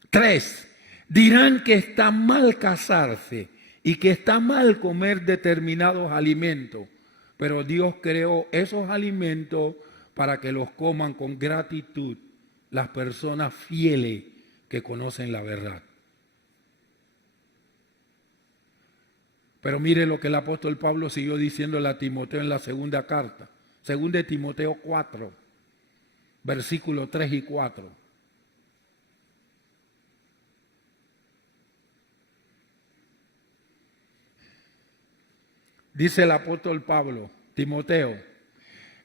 3. Dirán que está mal casarse y que está mal comer determinados alimentos, pero Dios creó esos alimentos para que los coman con gratitud las personas fieles que conocen la verdad. Pero mire lo que el apóstol Pablo siguió diciéndole a Timoteo en la segunda carta, 2 Timoteo 4, versículos 3 y 4. Dice el apóstol Pablo, Timoteo,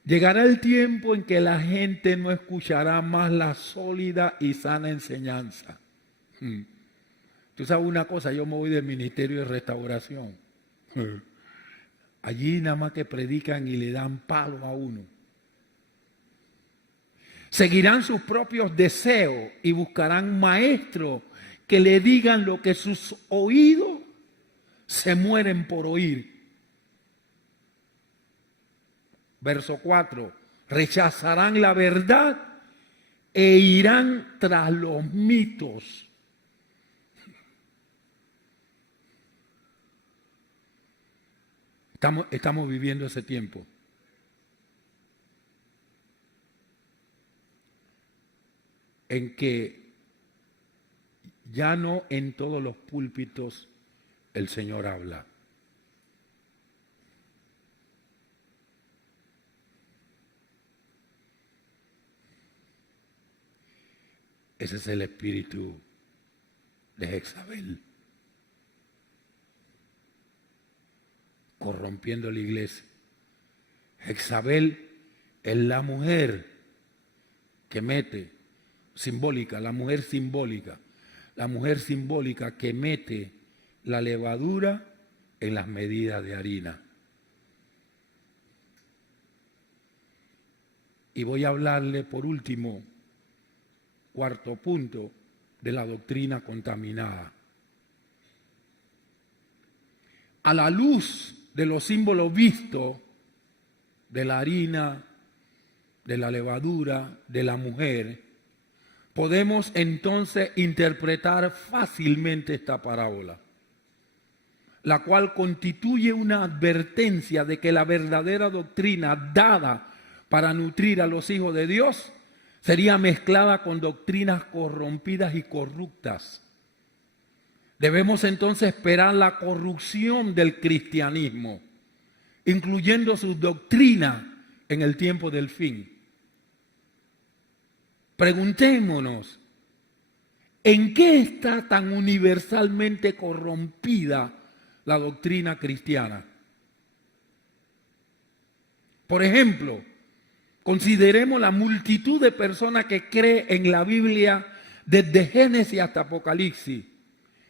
llegará el tiempo en que la gente no escuchará más la sólida y sana enseñanza. Tú sabes una cosa, yo me voy del ministerio de restauración. Allí nada más que predican y le dan palo a uno. Seguirán sus propios deseos y buscarán maestros que le digan lo que sus oídos se mueren por oír. Verso 4, rechazarán la verdad e irán tras los mitos. Estamos viviendo ese tiempo. En que ya no en todos los púlpitos el Señor habla. Ese es el espíritu de Jezabel, corrompiendo la iglesia. Jezabel es la mujer que mete, simbólica, la mujer simbólica que mete la levadura en las medidas de harina. Y voy a hablarle por último, cuarto punto, de la doctrina contaminada. A la luz de los símbolos vistos de la harina, de la levadura, de la mujer, podemos entonces interpretar fácilmente esta parábola, la cual constituye una advertencia de que la verdadera doctrina dada para nutrir a los hijos de Dios sería mezclada con doctrinas corrompidas y corruptas. Debemos entonces esperar la corrupción del cristianismo, incluyendo sus doctrinas en el tiempo del fin. Preguntémonos, ¿en qué está tan universalmente corrompida la doctrina cristiana? Por ejemplo, consideremos la multitud de personas que creen en la Biblia desde Génesis hasta Apocalipsis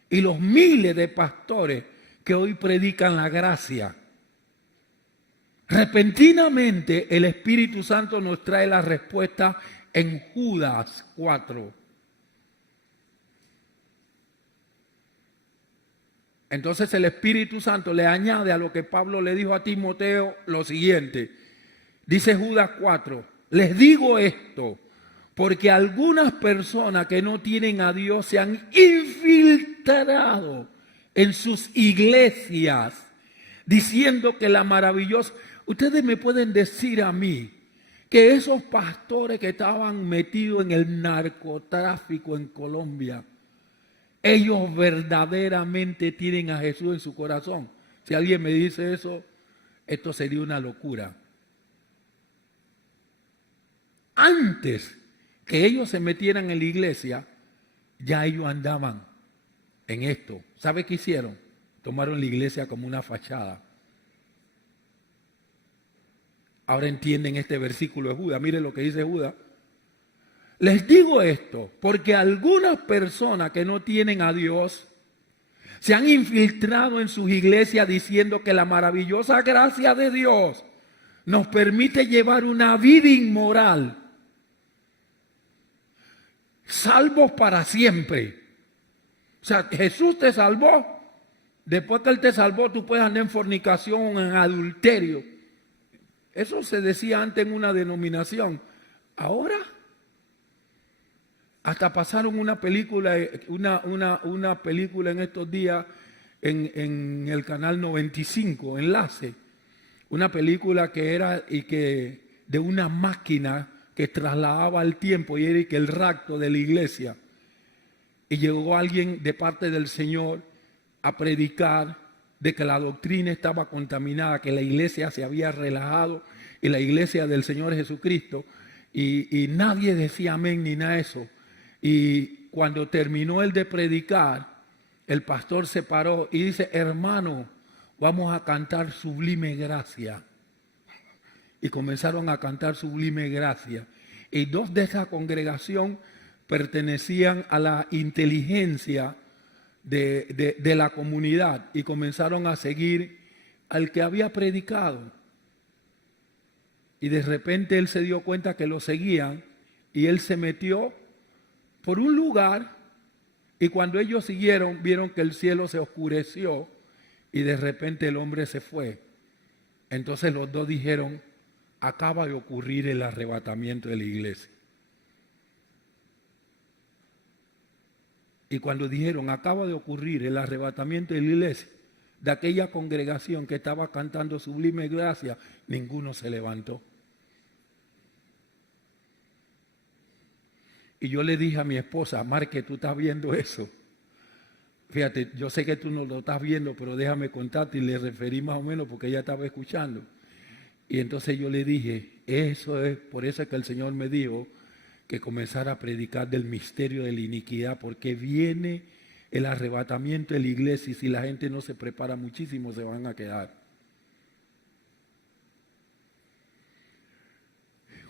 y los miles de pastores que hoy predican la gracia. Repentinamente el Espíritu Santo nos trae la respuesta en Judas 4. Entonces el Espíritu Santo le añade a lo que Pablo le dijo a Timoteo lo siguiente. Dice Judas 4, les digo esto, porque algunas personas que no tienen a Dios se han infiltrado en sus iglesias, diciendo que la maravillosa... Ustedes me pueden decir a mí que esos pastores que estaban metidos en el narcotráfico en Colombia, ellos verdaderamente tienen a Jesús en su corazón. Si alguien me dice eso, esto sería una locura. Antes que ellos se metieran en la iglesia, ya ellos andaban en esto. ¿Sabe qué hicieron? Tomaron la iglesia como una fachada. Ahora entienden este versículo de Judas. Mire lo que dice Judas. Les digo esto porque algunas personas que no tienen a Dios se han infiltrado en sus iglesias diciendo que la maravillosa gracia de Dios nos permite llevar una vida inmoral, salvos para siempre. O sea, Jesús te salvó. Después que Él te salvó, tú puedes andar en fornicación, en adulterio. Eso se decía antes en una denominación. Ahora, hasta pasaron una película en estos días en el canal 95, Enlace. Una película que era de una máquina que trasladaba el tiempo y era el rapto de la iglesia. Y llegó alguien de parte del Señor a predicar de que la doctrina estaba contaminada, que la iglesia se había relajado y la iglesia del Señor Jesucristo. Y nadie decía amén ni nada de eso. Y cuando terminó el de predicar, el pastor se paró y dice: hermano, vamos a cantar Sublime Gracia. Y comenzaron a cantar Sublime Gracia. Y dos de esa congregación pertenecían a la inteligencia de la comunidad y comenzaron a seguir al que había predicado. Y de repente él se dio cuenta que lo seguían y él se metió por un lugar, y cuando ellos siguieron vieron que el cielo se oscureció y de repente el hombre se fue. Entonces los dos dijeron: acaba de ocurrir el arrebatamiento de la iglesia. Y cuando dijeron acaba de ocurrir el arrebatamiento de la iglesia, de aquella congregación que estaba cantando Sublime Gracia, ninguno se levantó. Y yo le dije a mi esposa: Mar, que tú estás viendo eso. Fíjate, yo sé que tú no lo estás viendo, pero déjame contarte, y le referí más o menos porque ella estaba escuchando. Y entonces yo le dije: por eso es que el Señor me dijo que comenzara a predicar del misterio de la iniquidad, porque viene el arrebatamiento de la iglesia y si la gente no se prepara muchísimo se van a quedar.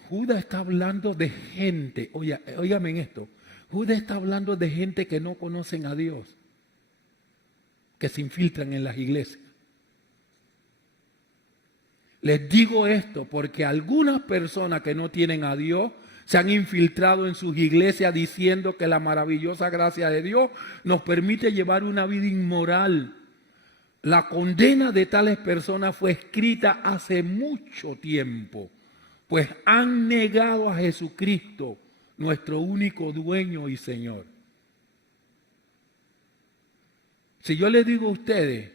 Judas está hablando de gente, óigame en esto, Judas está hablando de gente que no conocen a Dios, que se infiltran en las iglesias. Les digo esto porque algunas personas que no tienen a Dios se han infiltrado en sus iglesias diciendo que la maravillosa gracia de Dios nos permite llevar una vida inmoral. La condena de tales personas fue escrita hace mucho tiempo, pues han negado a Jesucristo, nuestro único dueño y Señor. Si yo les digo a ustedes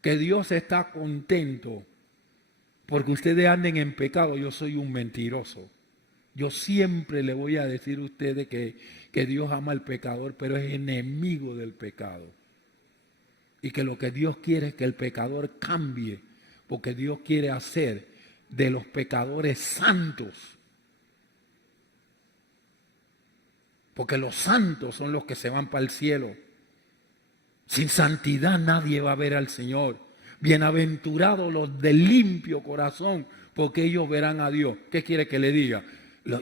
que Dios está contento porque ustedes anden en pecado, yo soy un mentiroso. Yo siempre le voy a decir a ustedes que Dios ama al pecador, pero es enemigo del pecado. Y que lo que Dios quiere es que el pecador cambie, porque Dios quiere hacer de los pecadores santos. Porque los santos son los que se van para el cielo. Sin santidad nadie va a ver al Señor. Bienaventurados los de limpio corazón, porque ellos verán a Dios. ¿Qué quiere que le diga?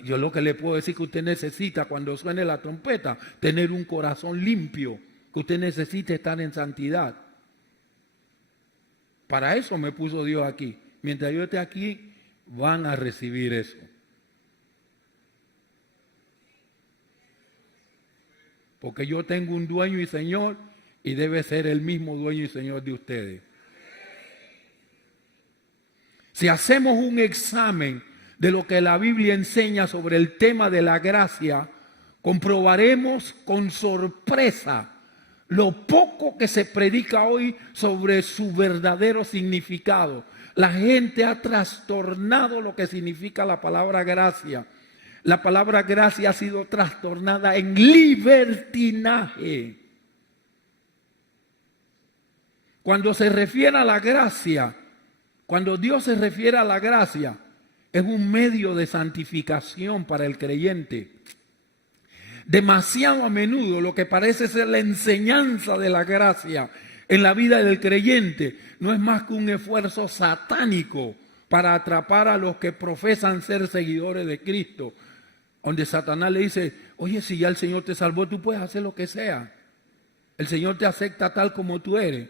Yo lo que le puedo decir que usted necesita cuando suene la trompeta, tener un corazón limpio, que usted necesita estar en santidad. Para eso me puso Dios aquí. Mientras yo esté aquí, van a recibir eso. Porque yo tengo un dueño y Señor y debe ser el mismo dueño y Señor de ustedes. Si hacemos un examen de lo que la Biblia enseña sobre el tema de la gracia, comprobaremos con sorpresa lo poco que se predica hoy sobre su verdadero significado. La gente ha trastornado lo que significa la palabra gracia. La palabra gracia ha sido trastornada en libertinaje. Cuando se refiere a la gracia, cuando Dios se refiere a la gracia, es un medio de santificación para el creyente. Demasiado a menudo lo que parece ser la enseñanza de la gracia en la vida del creyente no es más que un esfuerzo satánico para atrapar a los que profesan ser seguidores de Cristo. donde Satanás le dice, oye, si ya el Señor te salvó, tú puedes hacer lo que sea. El Señor te acepta tal como tú eres.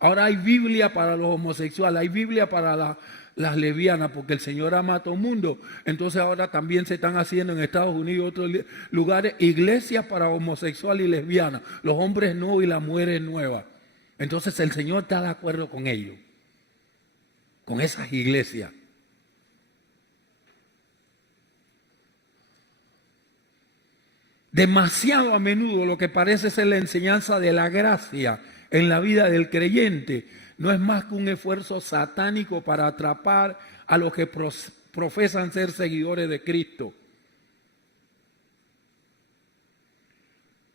Ahora hay Biblia para los homosexuales, hay Biblia para las lesbianas, porque el Señor ama a todo el mundo. Entonces ahora también se están haciendo en Estados Unidos y otros lugares iglesias para homosexuales y lesbianas, los hombres nuevos y las mujeres nuevas. Entonces el Señor está de acuerdo con ellos, con esas iglesias. Demasiado a menudo lo que parece ser la enseñanza de la gracia en la vida del creyente no es más que un esfuerzo satánico para atrapar a los que profesan ser seguidores de Cristo.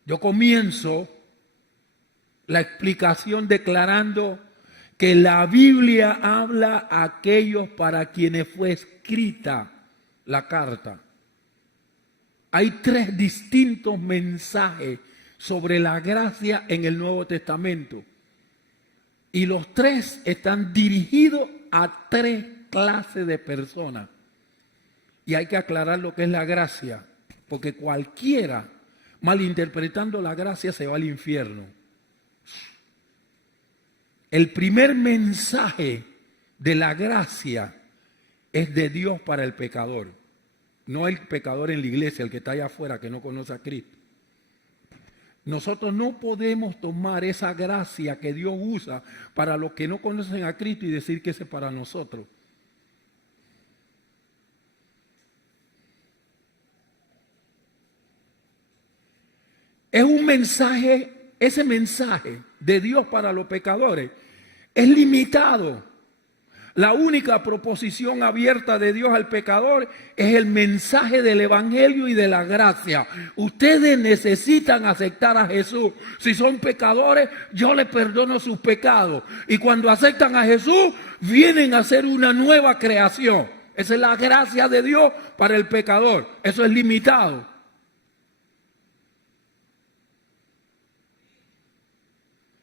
Yo comienzo la explicación declarando que la Biblia habla a aquellos para quienes fue escrita la carta. Hay 3 distintos mensajes sobre la gracia en el Nuevo Testamento. Y los 3 están dirigidos a 3 clases de personas. Y hay que aclarar lo que es la gracia, porque cualquiera malinterpretando la gracia se va al infierno. El primer mensaje de la gracia es de Dios para el pecador. No el pecador en la iglesia, el que está allá afuera, que no conoce a Cristo. Nosotros no podemos tomar esa gracia que Dios usa para los que no conocen a Cristo y decir que es para nosotros. Es un mensaje, ese mensaje de Dios para los pecadores es limitado. La única proposición abierta de Dios al pecador es el mensaje del evangelio y de la gracia. Ustedes necesitan aceptar a Jesús. Si son pecadores, yo les perdono sus pecados. Y cuando aceptan a Jesús, vienen a ser una nueva creación. Esa es la gracia de Dios para el pecador. Eso es limitado.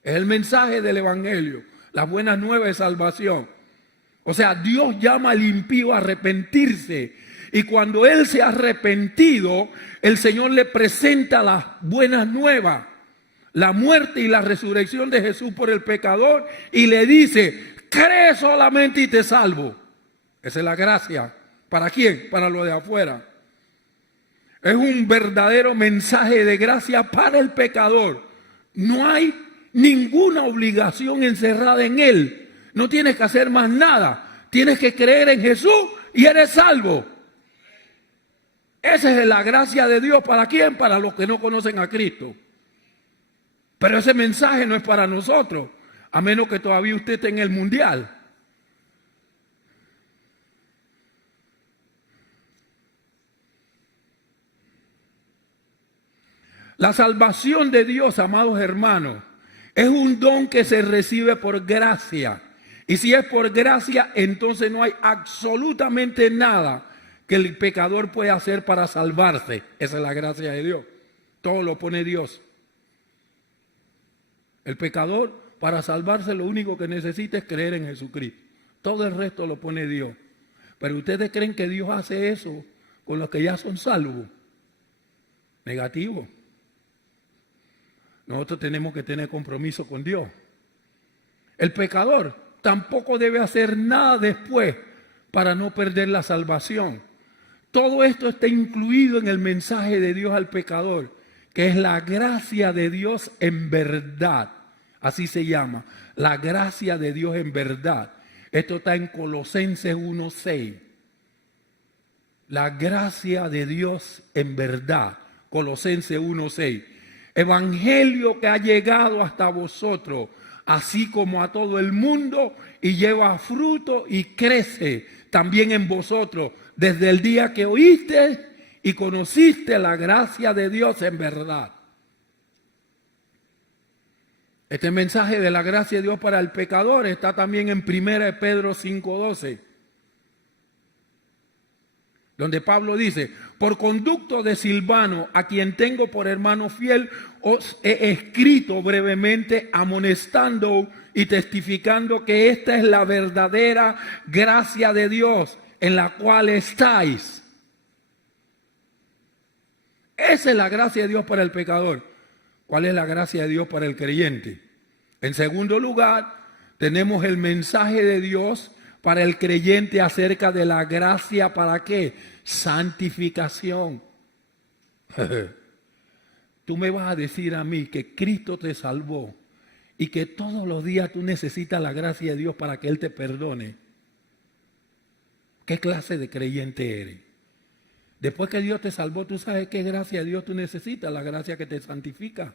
Es el mensaje del evangelio, las buenas nuevas de salvación. O sea, Dios llama al impío a arrepentirse. Y cuando él se ha arrepentido, el Señor le presenta las buenas nuevas, la muerte y la resurrección de Jesús por el pecador, y le dice, cree solamente y te salvo. Esa es la gracia. ¿Para quién? Para los de afuera. Es un verdadero mensaje de gracia para el pecador. No hay ninguna obligación encerrada en él. No tienes que hacer más nada. Tienes que creer en Jesús y eres salvo. Esa es la gracia de Dios. ¿Para quién? Para los que no conocen a Cristo. Pero ese mensaje no es para nosotros, a menos que todavía usted esté en el mundial. La salvación de Dios, amados hermanos, es un don que se recibe por gracia. Y si es por gracia, entonces no hay absolutamente nada que el pecador pueda hacer para salvarse. Esa es la gracia de Dios. Todo lo pone Dios. El pecador, para salvarse, lo único que necesita es creer en Jesucristo. Todo el resto lo pone Dios. Pero ustedes creen que Dios hace eso con los que ya son salvos. Negativo. Nosotros tenemos que tener compromiso con Dios. El pecador tampoco debe hacer nada después para no perder la salvación. Todo esto está incluido en el mensaje de Dios al pecador, que es la gracia de Dios en verdad. Así se llama, la gracia de Dios en verdad. Esto está en Colosenses 1:6. La gracia de Dios en verdad, Colosenses 1:6. Evangelio que ha llegado hasta vosotros, así como a todo el mundo, y lleva fruto y crece también en vosotros, desde el día que oíste y conociste la gracia de Dios en verdad. Este mensaje de la gracia de Dios para el pecador está también en 1 Pedro 5:12. Donde Pablo dice, por conducto de Silvano, a quien tengo por hermano fiel, os he escrito brevemente amonestando y testificando que esta es la verdadera gracia de Dios en la cual estáis. Esa es la gracia de Dios para el pecador. ¿Cuál es la gracia de Dios para el creyente? En segundo lugar, tenemos el mensaje de Dios para el creyente acerca de la gracia, ¿para qué? Santificación. Tú me vas a decir a mí que Cristo te salvó y que todos los días tú necesitas la gracia de Dios para que Él te perdone. ¿Qué clase de creyente eres? Después que Dios te salvó, tú sabes qué gracia de Dios tú necesitas, la gracia que te santifica.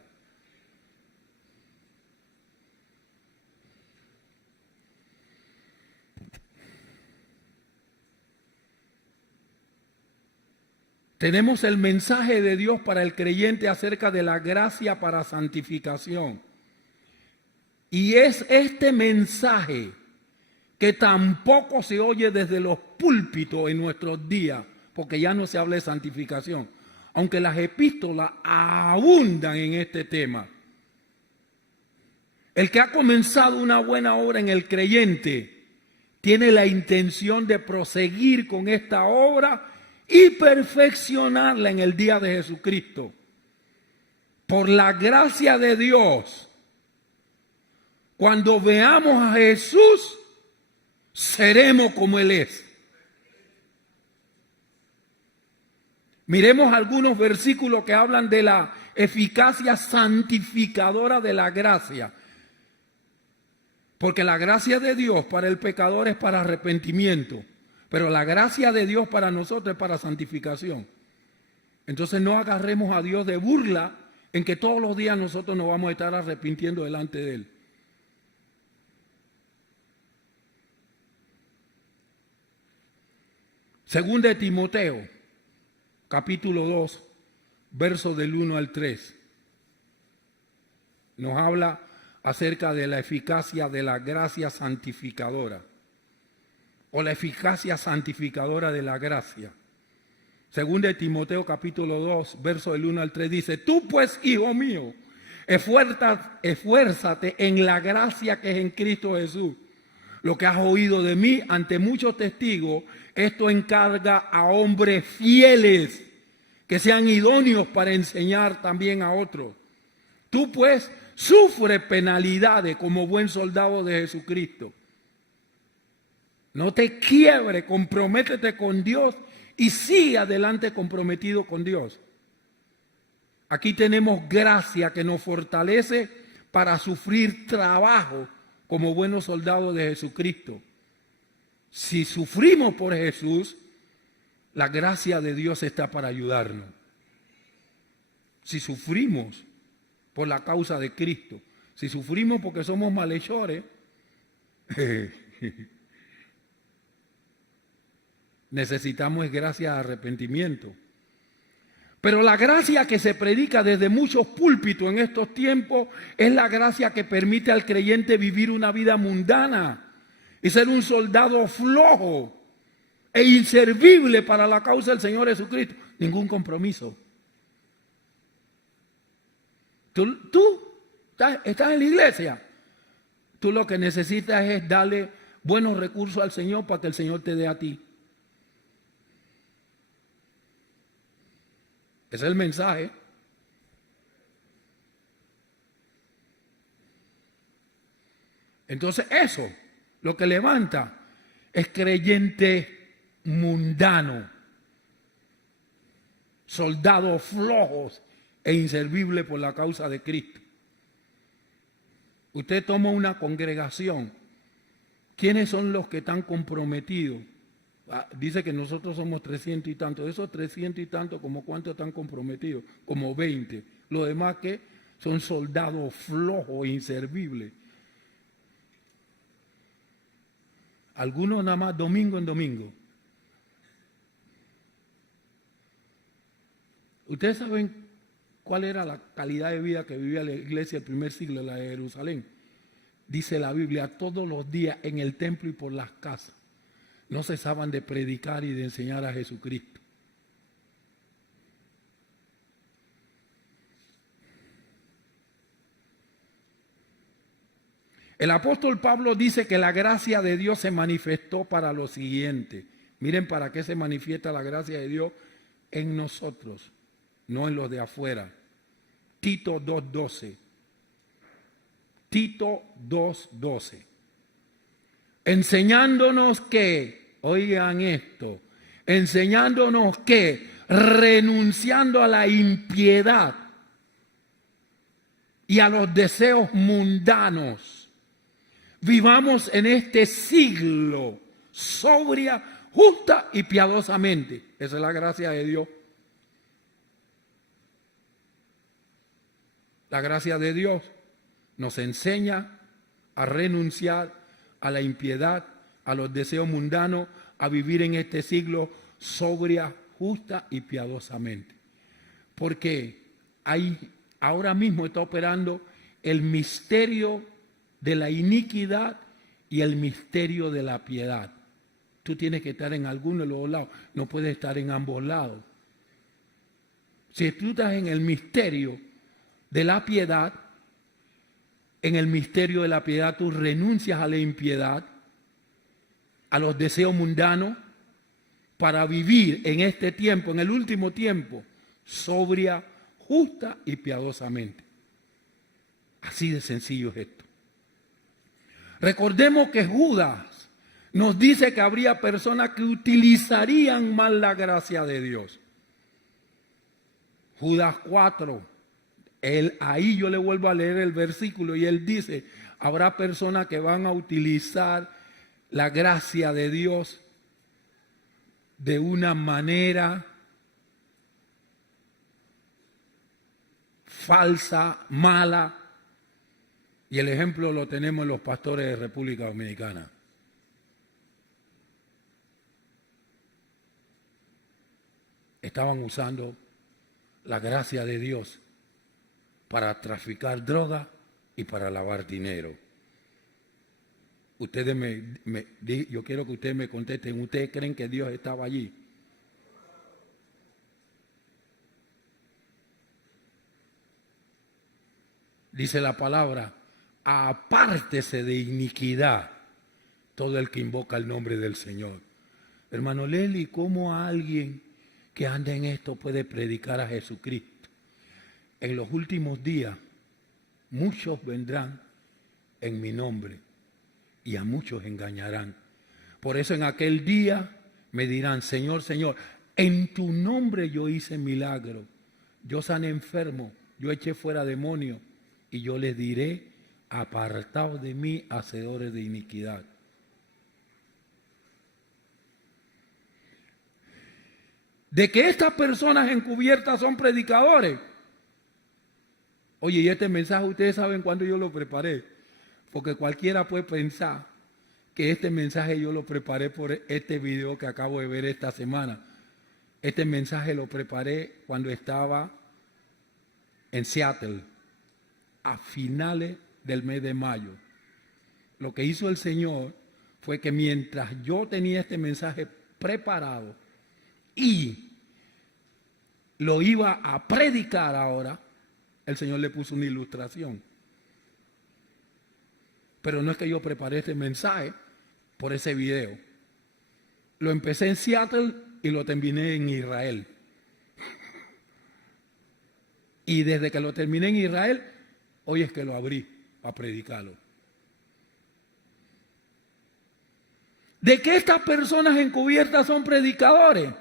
Tenemos el mensaje de Dios para el creyente acerca de la gracia para santificación. Y es este mensaje que tampoco se oye desde los púlpitos en nuestros días, porque ya no se habla de santificación, aunque las epístolas abundan en este tema. El que ha comenzado una buena obra en el creyente tiene la intención de proseguir con esta obra y perfeccionarla en el día de Jesucristo. Por la gracia de Dios, cuando veamos a Jesús, seremos como Él es. Miremos algunos versículos que hablan de la eficacia santificadora de la gracia. Porque la gracia de Dios para el pecador es para arrepentimiento, pero la gracia de Dios para nosotros es para santificación. Entonces no agarremos a Dios de burla en que todos los días nosotros nos vamos a estar arrepintiendo delante de Él. Segunda de Timoteo, capítulo 2, versos del 1 al 3. Nos habla acerca de la eficacia de la gracia santificadora o la eficacia santificadora de la gracia. Segunda de Timoteo capítulo 2, verso del 1 al 3 dice: tú pues, hijo mío, esfuérzate en la gracia que es en Cristo Jesús. Lo que has oído de mí ante muchos testigos, esto encarga a hombres fieles que sean idóneos para enseñar también a otros. Tú pues sufre penalidades como buen soldado de Jesucristo. No te quiebres, comprométete con Dios y sigue adelante comprometido con Dios. Aquí tenemos gracia que nos fortalece para sufrir trabajo como buenos soldados de Jesucristo. Si sufrimos por Jesús, la gracia de Dios está para ayudarnos. Si sufrimos por la causa de Cristo, si sufrimos porque somos malhechores, necesitamos gracia de arrepentimiento. Pero la gracia que se predica desde muchos púlpitos en estos tiempos es la gracia que permite al creyente vivir una vida mundana y ser un soldado flojo e inservible para la causa del Señor Jesucristo. Ningún compromiso. Tú estás en la iglesia. Tú lo que necesitas es darle buenos recursos al Señor para que el Señor te dé a ti. Ese es el mensaje. Entonces eso, lo que levanta es creyente mundano, soldados flojos e inservibles por la causa de Cristo. Usted toma una congregación. ¿Quiénes son los que están comprometidos? Dice que nosotros somos 300 y tantos. De esos 300 y tantos, ¿como cuántos están comprometidos? Como 20. Los demás que son soldados flojos e inservibles. Algunos nada más domingo en domingo. Ustedes saben cuál era la calidad de vida que vivía la iglesia del primer siglo, la de Jerusalén. Dice la Biblia, todos los días en el templo y por las casas no cesaban de predicar y de enseñar a Jesucristo. El apóstol Pablo dice que la gracia de Dios se manifestó para lo siguiente. Miren para qué se manifiesta la gracia de Dios en nosotros. no en los de afuera. Tito 2:12. Tito 2:12. Enseñándonos que, oigan esto, enseñándonos que renunciando a la impiedad y a los deseos mundanos, vivamos en este siglo sobria, justa y piadosamente. Esa es la gracia de Dios. La gracia de Dios nos enseña a renunciar a la impiedad, a los deseos mundanos, a vivir en este siglo sobria, justa y piadosamente. Porque ahora mismo está operando el misterio de la iniquidad y el misterio de la piedad. Tú tienes que estar en alguno de los dos lados, no puedes estar en ambos lados. Si tú estás en el misterio de la piedad, en el misterio de la piedad tú renuncias a la impiedad, a los deseos mundanos, para vivir en este tiempo, en el último tiempo, sobria, justa y piadosamente. Así de sencillo es esto. Recordemos que Judas nos dice que habría personas que utilizarían mal la gracia de Dios. Judas 4. Ahí yo le vuelvo a leer el versículo y él dice, habrá personas que van a utilizar la gracia de Dios de una manera falsa, mala, y el ejemplo lo tenemos en los pastores de República Dominicana. Estaban usando la gracia de Dios para traficar droga y para lavar dinero. Ustedes yo quiero que ustedes me contesten, ¿ustedes creen que Dios estaba allí? Dice la palabra, apártese de iniquidad todo el que invoca el nombre del Señor. Hermano Leli, ¿cómo alguien que anda en esto puede predicar a Jesucristo? En los últimos días, muchos vendrán en mi nombre y a muchos engañarán. Por eso en aquel día me dirán, Señor, Señor, en tu nombre yo hice milagro, yo sané enfermo, yo eché fuera demonios, y yo les diré, apartaos de mí, hacedores de iniquidad. De que estas personas encubiertas son predicadores. Oye, y este mensaje ustedes saben cuándo yo lo preparé, porque cualquiera puede pensar que este mensaje yo lo preparé por este video que acabo de ver esta semana. Este mensaje lo preparé cuando estaba en Seattle, a finales del mes de mayo. Lo que hizo el Señor fue que mientras yo tenía este mensaje preparado y lo iba a predicar ahora, el Señor le puso una ilustración. Pero no es que yo preparé este mensaje por ese video. Lo empecé en Seattle y lo terminé en Israel. Y desde que lo terminé en Israel, hoy es que lo abrí a predicarlo. ¿De qué estas personas encubiertas son predicadores?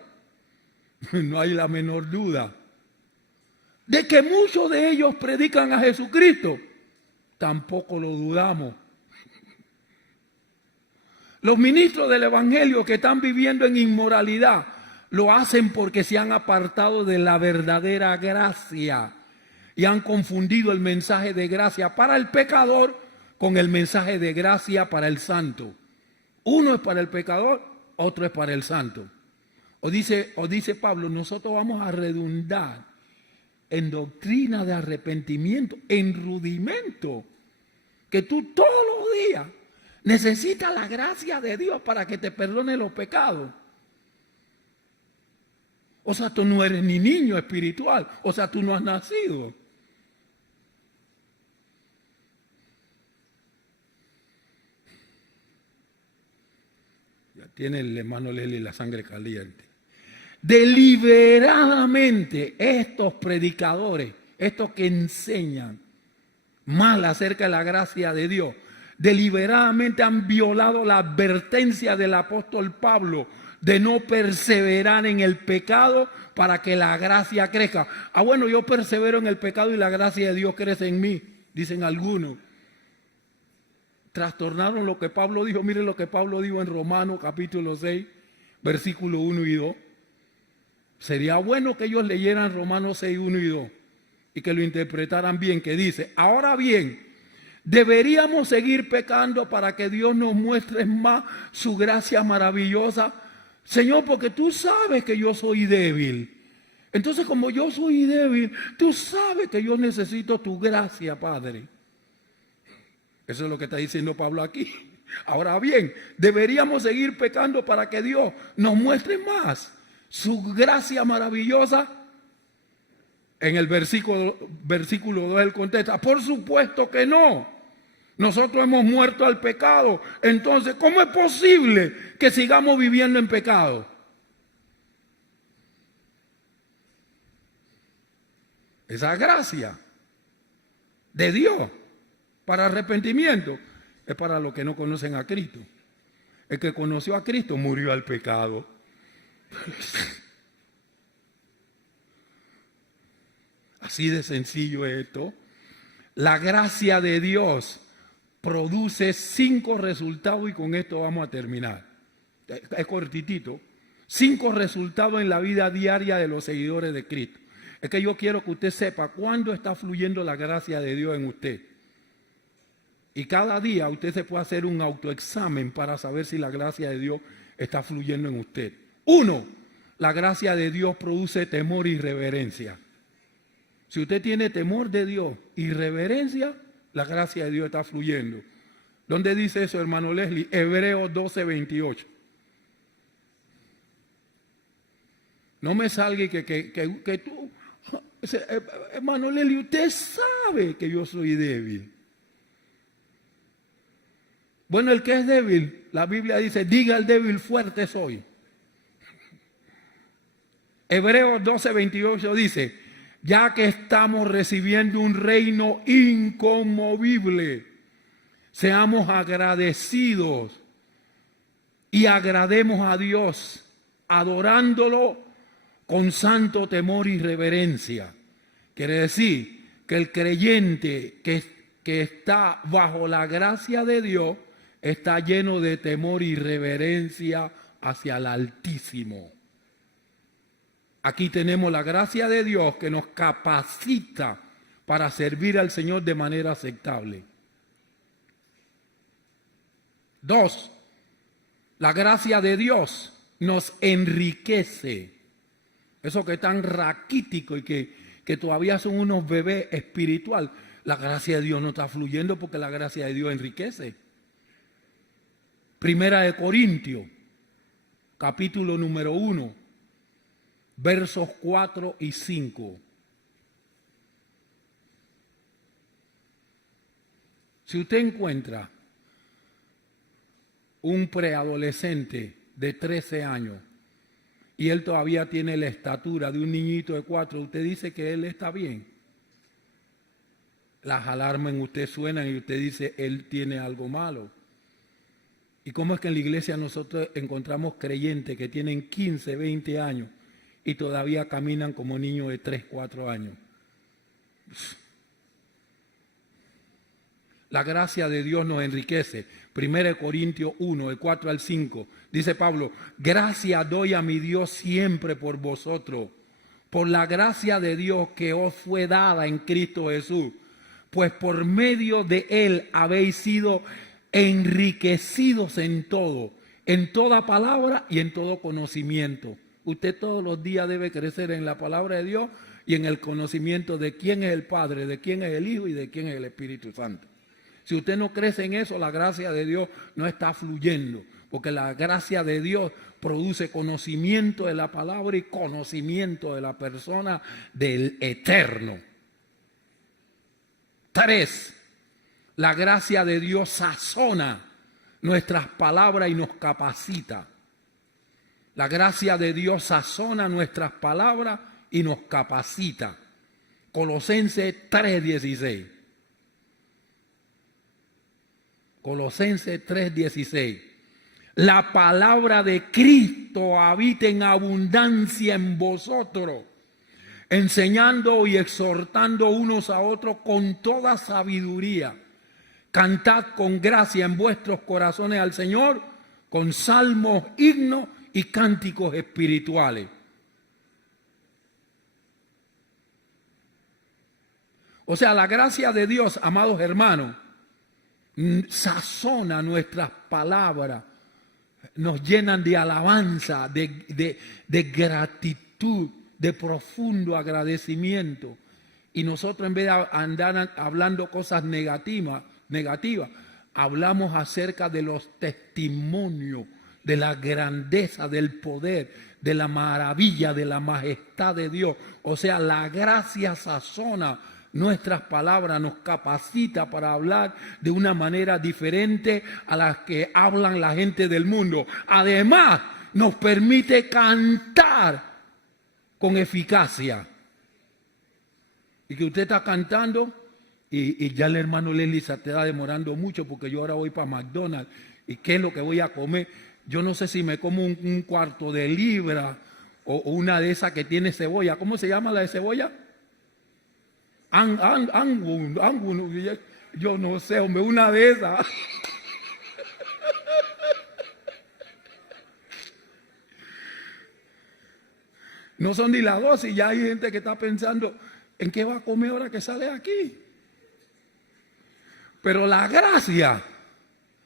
No hay la menor duda. De que muchos de ellos predican a Jesucristo, tampoco lo dudamos. Los ministros del Evangelio que están viviendo en inmoralidad lo hacen porque se han apartado de la verdadera gracia y han confundido el mensaje de gracia para el pecador con el mensaje de gracia para el santo. Uno es para el pecador, otro es para el santo. O dice Pablo, nosotros vamos a redundar en doctrina de arrepentimiento, en rudimento, que tú todos los días necesitas la gracia de Dios para que te perdone los pecados. O sea, tú no eres ni niño espiritual, o sea, tú no has nacido. Ya tiene el hermano Leli la sangre caliente. deliberadamente estos predicadores, estos que enseñan mal acerca de la gracia de Dios, deliberadamente han violado la advertencia del apóstol Pablo de no perseverar en el pecado para que la gracia crezca. Ah, bueno, yo persevero en el pecado y la gracia de Dios crece en mí, dicen algunos. Trastornaron lo que Pablo dijo. Miren lo que Pablo dijo en Romanos capítulo 6, versículo 1 y 2. Sería bueno que ellos leyeran Romanos 6, 1 y 2 y que lo interpretaran bien, que dice: ahora bien, deberíamos seguir pecando para que Dios nos muestre más su gracia maravillosa. Señor, porque tú sabes que yo soy débil. Entonces, como yo soy débil, tú sabes que yo necesito tu gracia, Padre. Eso es lo que está diciendo Pablo aquí. Ahora bien, deberíamos seguir pecando para que Dios nos muestre más su gracia maravillosa. En el versículo 2 él contesta: por supuesto que no. Nosotros hemos muerto al pecado. Entonces, ¿cómo es posible que sigamos viviendo en pecado? Esa gracia de Dios para arrepentimiento es para los que no conocen a Cristo. El que conoció a Cristo murió al pecado. Así de sencillo es esto. La gracia de Dios produce 5 resultados y con esto vamos a terminar. Es cortitito. 5 resultados en la vida diaria de los seguidores de Cristo. Es que yo quiero que usted sepa cuándo está fluyendo la gracia de Dios en usted. Y cada día usted se puede hacer un autoexamen para saber si la gracia de Dios está fluyendo en usted. 1. La gracia de Dios produce temor y reverencia. Si usted tiene temor de Dios y reverencia, la gracia de Dios está fluyendo. ¿Dónde dice eso, hermano Leslie? Hebreos 12, 28. No me salga que tú, hermano Leslie, usted sabe que yo soy débil. Bueno, el que es débil, la Biblia dice: diga al débil, fuerte soy. Hebreos 12, 28 dice: ya que estamos recibiendo un reino inconmovible, seamos agradecidos y agrademos a Dios, adorándolo con santo temor y reverencia. Quiere decir que el creyente que está bajo la gracia de Dios está lleno de temor y reverencia hacia el Altísimo. Aquí tenemos la gracia de Dios que nos capacita para servir al Señor de manera aceptable. 2. La gracia de Dios nos enriquece. Eso que es tan raquítico y que todavía son unos bebés espiritual. La gracia de Dios no está fluyendo porque la gracia de Dios enriquece. Primera de Corintios, capítulo número 1, versos 4 y 5. Si usted encuentra un preadolescente de 13 años y él todavía tiene la estatura de un niñito de 4, usted dice que él está bien. Las alarmas en usted suenan y usted dice: él tiene algo malo. ¿Y cómo es que en la iglesia nosotros encontramos creyentes que tienen 15, 20 años y todavía caminan como niños de 3, 4 años? La gracia de Dios nos enriquece. 1 Corintios 1, de 4 al 5. Dice Pablo: gracias doy a mi Dios siempre por vosotros, por la gracia de Dios que os fue dada en Cristo Jesús, pues por medio de Él habéis sido enriquecidos en todo, en toda palabra y en todo conocimiento. Usted todos los días debe crecer en la palabra de Dios y en el conocimiento de quién es el Padre, de quién es el Hijo y de quién es el Espíritu Santo. Si usted no crece en eso, la gracia de Dios no está fluyendo, porque la gracia de Dios produce conocimiento de la palabra y conocimiento de la persona del Eterno. 3. La gracia de Dios sazona nuestras palabras y nos capacita. La gracia de Dios sazona nuestras palabras y nos capacita. Colosenses 3:16. Colosenses 3:16. La palabra de Cristo habita en abundancia en vosotros, enseñando y exhortando unos a otros con toda sabiduría. Cantad con gracia en vuestros corazones al Señor, con salmos, himnos y cánticos espirituales. O sea, la gracia de Dios, amados hermanos, sazona nuestras palabras, nos llenan de alabanza, de gratitud, de profundo agradecimiento. Y nosotros, en vez de andar hablando cosas negativas, hablamos acerca de los testimonios, de la grandeza, del poder, de la maravilla, de la majestad de Dios. O sea, la gracia sazona nuestras palabras, nos capacita para hablar de una manera diferente a las que hablan la gente del mundo. Además, nos permite cantar con eficacia. Y que usted está cantando y ya el hermano Leslie se está demorando mucho porque yo ahora voy para McDonald's. ¿Y qué es lo que voy a comer? Yo no sé si me como un cuarto de libra o una de esas que tiene cebolla. ¿Cómo se llama la de cebolla? Yo no sé, hombre, una de esas. No son ni las 12 y ya hay gente que está pensando en qué va a comer ahora que sale aquí. Pero la gracia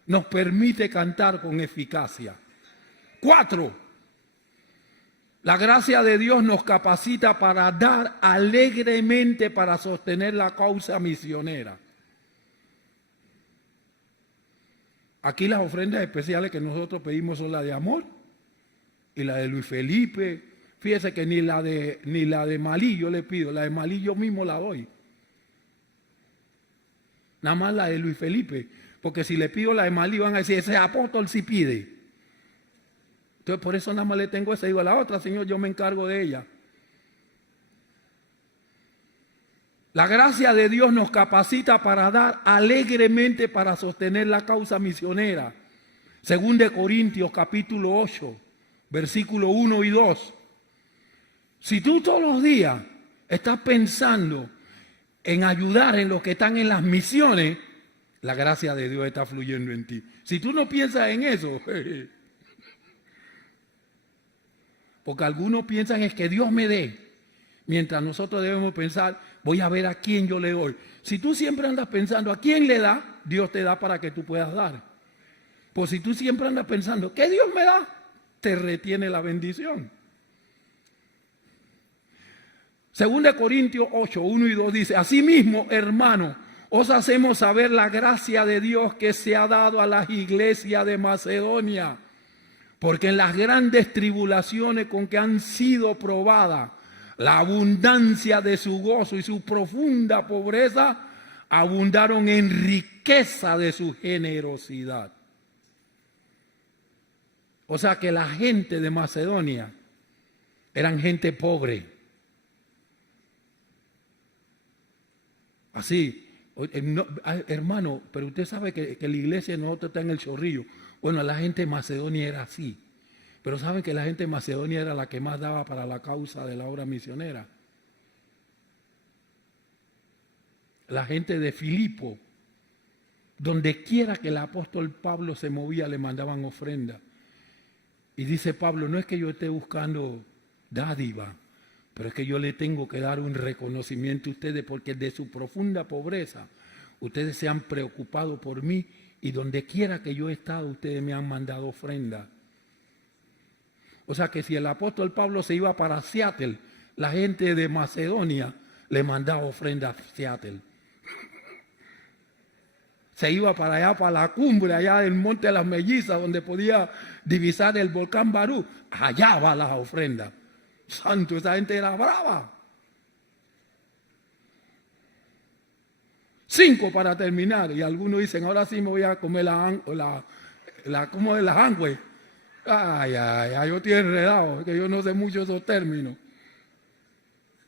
nos permite cantar con eficacia. 4. La gracia de Dios nos capacita para dar alegremente para sostener la causa misionera. Aquí las ofrendas especiales que nosotros pedimos son la de amor y la de Luis Felipe. Fíjese que ni la de Malí yo le pido, la de Malí yo mismo la doy. Nada más la de Luis Felipe, porque si le pido la de Malí van a decir, ese apóstol sí pide. Entonces por eso nada más le tengo esa, digo a la otra, Señor, yo me encargo de ella. La gracia de Dios nos capacita para dar alegremente para sostener la causa misionera. Según de Corintios capítulo 8, versículo 1 y 2. Si tú todos los días estás pensando en ayudar en los que están en las misiones, la gracia de Dios está fluyendo en ti. Si tú no piensas en eso, porque algunos piensan es que Dios me dé, mientras nosotros debemos pensar, voy a ver a quién yo le doy. Si tú siempre andas pensando a quién le da, Dios te da para que tú puedas dar. Pues si tú siempre andas pensando, ¿qué Dios me da? Te retiene la bendición. Según de Corintios 8, 1 y 2 dice, asimismo, hermano, os hacemos saber la gracia de Dios que se ha dado a las iglesias de Macedonia, porque en las grandes tribulaciones con que han sido probadas, la abundancia de su gozo y su profunda pobreza abundaron en riqueza de su generosidad. O sea que la gente de Macedonia eran gente pobre. Así, hermano, pero usted sabe que la iglesia de nosotros está en el Chorrillo. Bueno, la gente de Macedonia era así. Pero saben que la gente de Macedonia era la que más daba para la causa de la obra misionera. La gente de Filipo, donde quiera que el apóstol Pablo se movía, le mandaban ofrenda. Y dice Pablo, no es que yo esté buscando dádiva, pero es que yo le tengo que dar un reconocimiento a ustedes porque de su profunda pobreza ustedes se han preocupado por mí y donde quiera que yo he estado ustedes me han mandado ofrenda. O sea que si el apóstol Pablo se iba para Seattle, la gente de Macedonia le mandaba ofrenda a Seattle. Se iba para allá, para la cumbre, allá del Monte de las Mellizas, donde podía divisar el volcán Barú. Allá va las ofrendas. Santo, esa gente era brava. 5 para terminar. Y algunos dicen, ahora sí me voy a comer ¿cómo es la jangüe? Yo estoy enredado, que yo no sé mucho esos términos.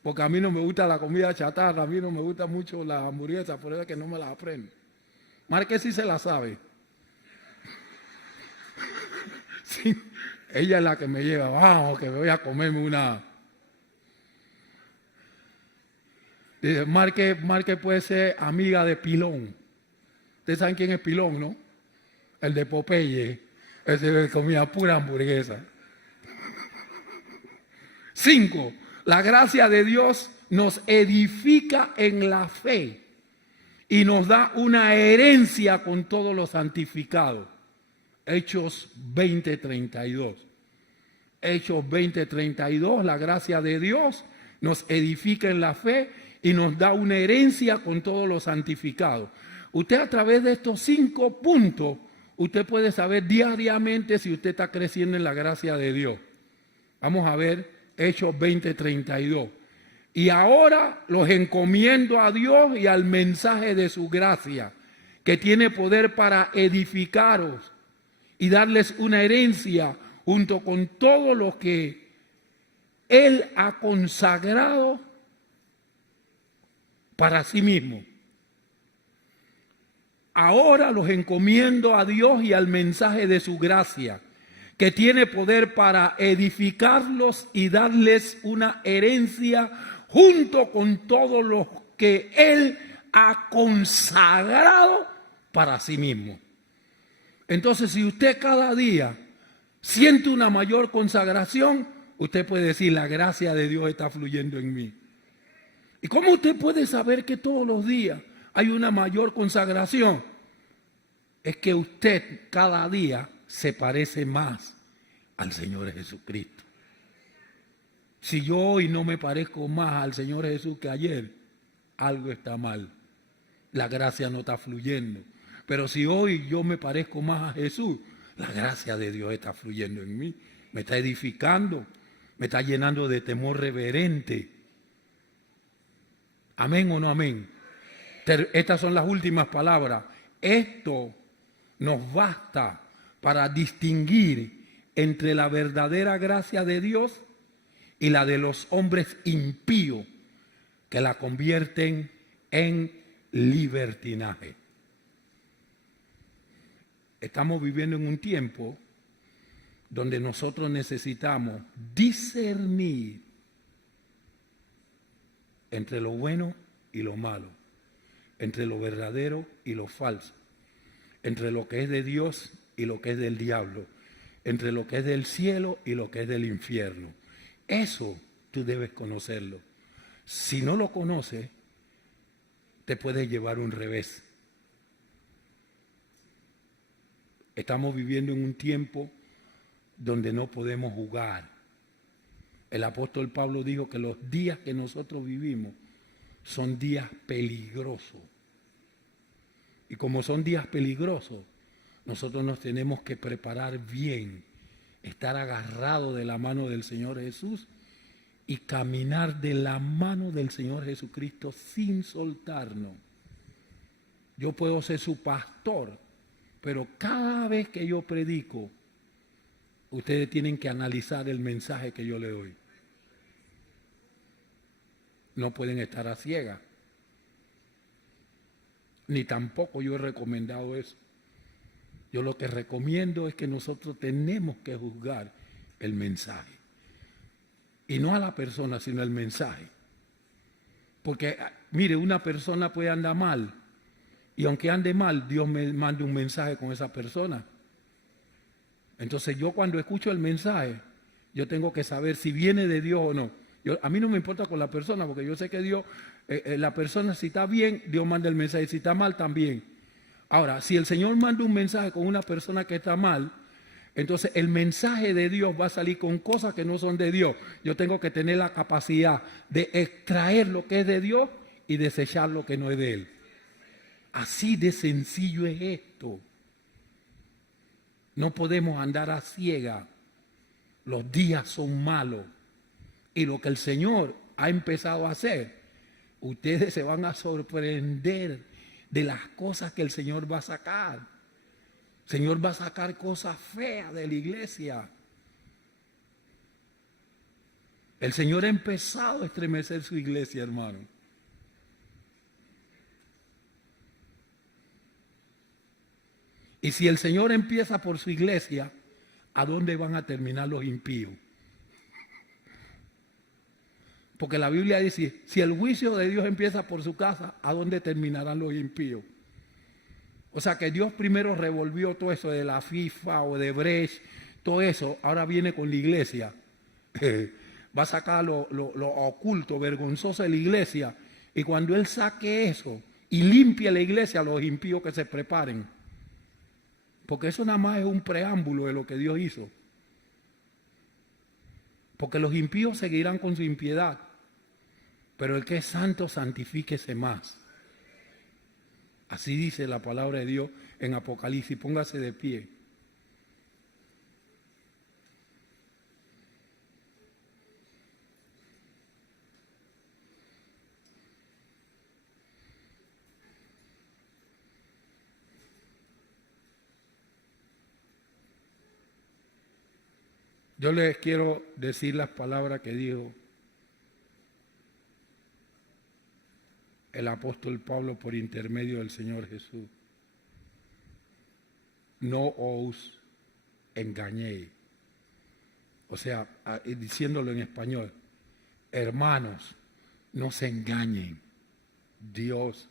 Porque a mí no me gusta la comida chatarra, a mí no me gusta mucho la hamburguesa, por eso es que no me la aprendo. Márquez sí se la sabe. Sí, ella es la que me lleva, vamos, que voy a comerme una. Dice, Márquez puede ser amiga de Pilón. Ustedes saben quién es Pilón, ¿no? El de Popeye. Ese comía pura hamburguesa. 5. La gracia de Dios nos edifica en la fe y nos da una herencia con todos los santificados. Hechos 20:32. Hechos 20:32, la gracia de Dios nos edifica en la fe y nos da una herencia con todos los santificados. Usted a través de estos 5 puntos, usted puede saber diariamente si usted está creciendo en la gracia de Dios. Vamos a ver Hechos 20:32. Y ahora los encomiendo a Dios y al mensaje de su gracia, que tiene poder para edificaros y darles una herencia junto con todo lo que Él ha consagrado para sí mismo. Ahora los encomiendo a Dios y al mensaje de su gracia, que tiene poder para edificarlos y darles una herencia junto con todo lo que Él ha consagrado para sí mismo. Entonces, si usted cada día siente una mayor consagración, usted puede decir, la gracia de Dios está fluyendo en mí. ¿Y cómo usted puede saber que todos los días hay una mayor consagración? Es que usted cada día se parece más al Señor Jesucristo. Si yo hoy no me parezco más al Señor Jesús que ayer, algo está mal. La gracia no está fluyendo. Pero si hoy yo me parezco más a Jesús, la gracia de Dios está fluyendo en mí. Me está edificando, me está llenando de temor reverente. ¿Amén o no amén? Estas son las últimas palabras. Esto nos basta para distinguir entre la verdadera gracia de Dios y la de los hombres impíos que la convierten en libertinaje. Estamos viviendo en un tiempo donde nosotros necesitamos discernir entre lo bueno y lo malo, entre lo verdadero y lo falso, entre lo que es de Dios y lo que es del diablo, entre lo que es del cielo y lo que es del infierno. Eso tú debes conocerlo. Si no lo conoces, te puede llevar un revés. Estamos viviendo en un tiempo donde no podemos jugar. El apóstol Pablo dijo que los días que nosotros vivimos son días peligrosos. Y como son días peligrosos, nosotros nos tenemos que preparar bien, estar agarrados de la mano del Señor Jesús y caminar de la mano del Señor Jesucristo sin soltarnos. Yo puedo ser su pastor, pero cada vez que yo predico, ustedes tienen que analizar el mensaje que yo le doy. No pueden estar a ciegas. Ni tampoco yo he recomendado eso. Yo lo que recomiendo es que nosotros tenemos que juzgar el mensaje. Y no a la persona, sino el mensaje. Porque, mire, una persona puede andar mal. Y aunque ande mal, Dios me manda un mensaje con esa persona. Entonces yo cuando escucho el mensaje, yo tengo que saber si viene de Dios o no. A mí no me importa con la persona, porque yo sé que Dios, la persona si está bien, Dios manda el mensaje. Si está mal, también. Ahora, si el Señor manda un mensaje con una persona que está mal, entonces el mensaje de Dios va a salir con cosas que no son de Dios. Yo tengo que tener la capacidad de extraer lo que es de Dios y desechar lo que no es de Él. Así de sencillo es esto. No podemos andar a ciegas. Los días son malos. Y lo que el Señor ha empezado a hacer, ustedes se van a sorprender de las cosas que el Señor va a sacar. El Señor va a sacar cosas feas de la iglesia. El Señor ha empezado a estremecer su iglesia, hermano. Y si el Señor empieza por su iglesia, ¿a dónde van a terminar los impíos? Porque la Biblia dice, si el juicio de Dios empieza por su casa, ¿a dónde terminarán los impíos? O sea que Dios primero revolvió todo eso de la FIFA o de Brecht, todo eso, ahora viene con la iglesia. Va a sacar lo oculto, vergonzoso de la iglesia. Y cuando Él saque eso y limpie la iglesia, los impíos que se preparen. Porque eso nada más es un preámbulo de lo que Dios hizo. Porque los impíos seguirán con su impiedad. Pero el que es santo, santifíquese más. Así dice la palabra de Dios en Apocalipsis. Póngase de pie. Yo les quiero decir las palabras que dijo el apóstol Pablo por intermedio del Señor Jesús. No os engañéis. O sea, diciéndolo en español, hermanos, no se engañen. Dios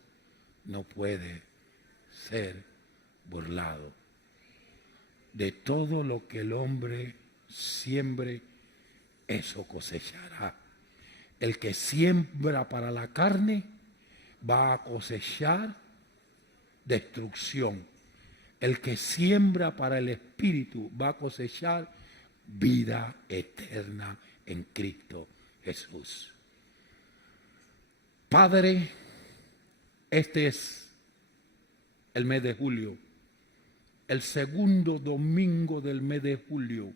no puede ser burlado. De todo lo que el hombre siembre, eso cosechará. El que siembra para la carne va a cosechar destrucción. El que siembra para el espíritu va a cosechar vida eterna en Cristo Jesús. Padre, este es el mes de julio, el segundo domingo del mes de julio.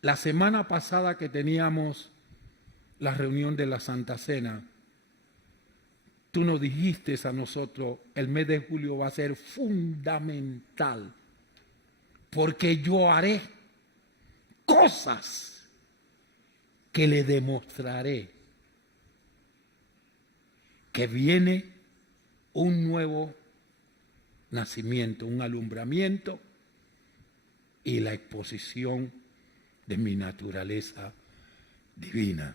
La semana pasada que teníamos la reunión de la Santa Cena, tú nos dijiste a nosotros, el mes de julio va a ser fundamental, porque yo haré cosas que le demostraré que viene un nuevo nacimiento, un alumbramiento y la exposición de mi naturaleza divina.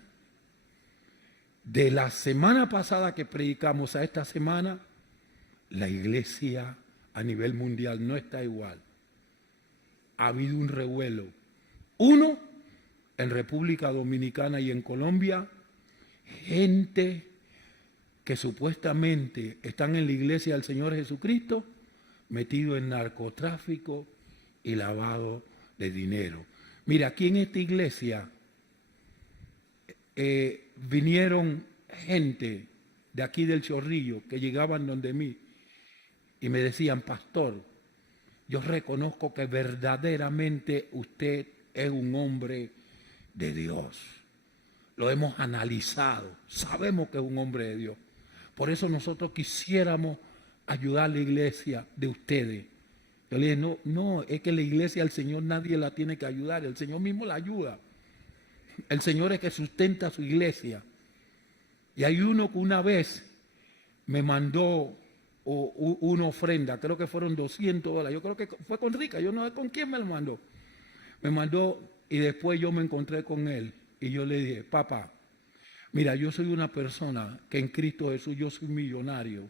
De la semana pasada que predicamos a esta semana, la iglesia a nivel mundial no está igual. Ha habido un revuelo. Uno, en República Dominicana y en Colombia, gente que supuestamente están en la iglesia del Señor Jesucristo, metido en narcotráfico y lavado de dinero. Mira, aquí en esta iglesia vinieron gente de aquí del Chorrillo que llegaban donde mí y me decían, pastor, yo reconozco que verdaderamente usted es un hombre de Dios. Lo hemos analizado, sabemos que es un hombre de Dios. Por eso nosotros quisiéramos ayudar a la iglesia de ustedes. Yo le dije, no, es que la iglesia al Señor nadie la tiene que ayudar, el Señor mismo la ayuda. El Señor es que sustenta su iglesia. Y hay uno que una vez me mandó una ofrenda, creo que fueron $200, yo creo que fue con Rica, yo no sé con quién me lo mandó. Me mandó y después yo me encontré con él y yo le dije, papá, mira, yo soy una persona que en Cristo Jesús yo soy millonario.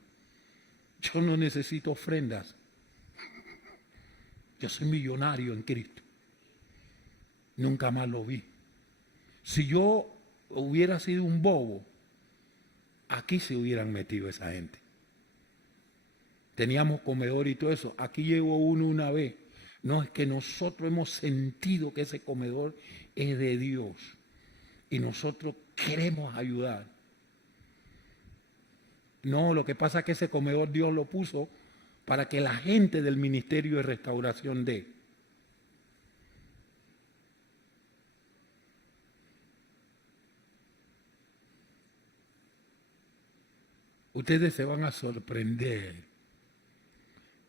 Yo no necesito ofrendas. Yo soy millonario en Cristo. Nunca más lo vi. Si yo hubiera sido un bobo, aquí se hubieran metido esa gente. Teníamos comedor y todo eso. Aquí llegó uno una vez. No, es que nosotros hemos sentido que ese comedor es de Dios. Y nosotros queremos ayudar. No, lo que pasa es que ese comedor Dios lo puso para que la gente del Ministerio de Restauración dé. Ustedes se van a sorprender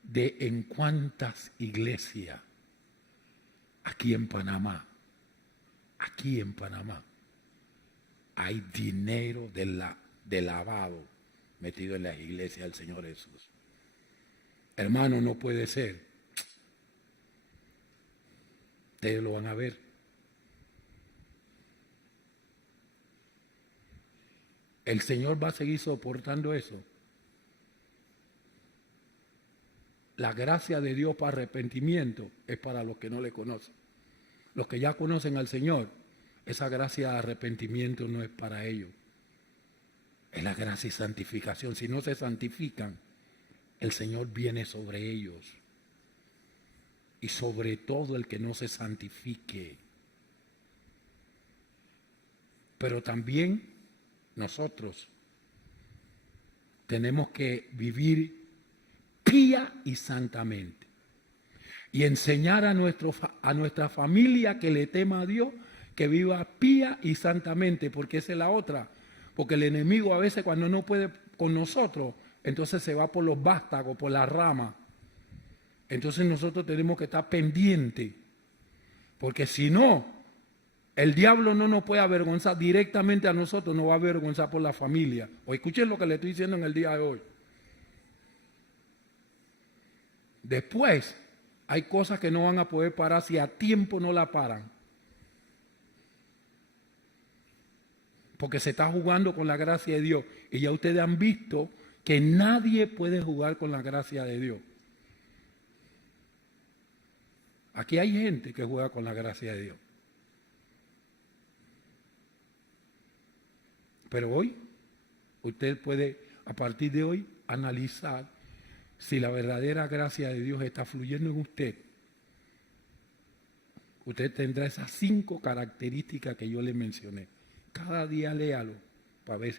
de en cuántas iglesias aquí en Panamá hay dinero de lavado metido en las iglesias del Señor Jesús. Hermano, no puede ser. Ustedes lo van a ver. El Señor va a seguir soportando eso. La gracia de Dios para arrepentimiento es para los que no le conocen. Los que ya conocen al Señor, esa gracia de arrepentimiento no es para ellos. Es la gracia y santificación. Si no se santifican, el Señor viene sobre ellos. Y sobre todo el que no se santifique. Pero también nosotros tenemos que vivir pía y santamente. Y enseñar a nuestra familia que le tema a Dios, que viva pía y santamente, porque esa es la otra. Porque el enemigo a veces cuando no puede con nosotros, entonces se va por los vástagos, por la rama. Entonces nosotros tenemos que estar pendientes, porque si no, el diablo no nos puede avergonzar directamente a nosotros, nos va a avergonzar por la familia. O escuchen lo que le estoy diciendo en el día de hoy. Después, hay cosas que no van a poder parar si a tiempo no la paran. Porque se está jugando con la gracia de Dios. Y ya ustedes han visto que nadie puede jugar con la gracia de Dios. Aquí hay gente que juega con la gracia de Dios. Pero hoy, usted puede, a partir de hoy, analizar si la verdadera gracia de Dios está fluyendo en usted. Usted tendrá esas 5 características que yo le mencioné. Cada día léalo para ver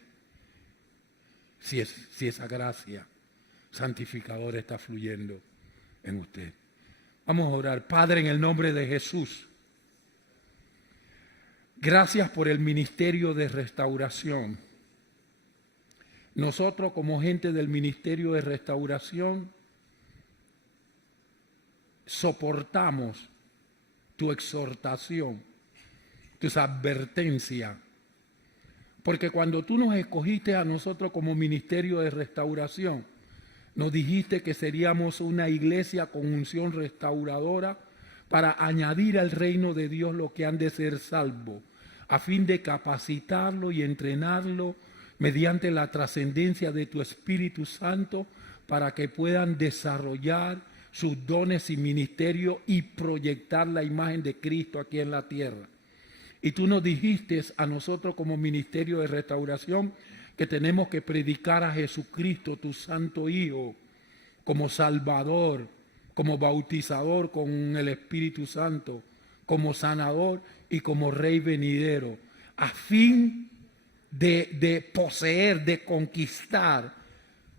si esa gracia santificadora está fluyendo en usted. Vamos a orar. Padre, en el nombre de Jesús, gracias por el ministerio de restauración. Nosotros como gente del ministerio de restauración soportamos tu exhortación, tus advertencias, porque cuando tú nos escogiste a nosotros como ministerio de restauración, nos dijiste que seríamos una iglesia con unción restauradora para añadir al reino de Dios lo que han de ser salvos, a fin de capacitarlo y entrenarlo mediante la trascendencia de tu Espíritu Santo para que puedan desarrollar sus dones y ministerios y proyectar la imagen de Cristo aquí en la tierra. Y tú nos dijiste a nosotros como ministerio de restauración que tenemos que predicar a Jesucristo, tu Santo Hijo, como Salvador, como bautizador con el Espíritu Santo, como sanador y como Rey venidero, a fin de poseer, de conquistar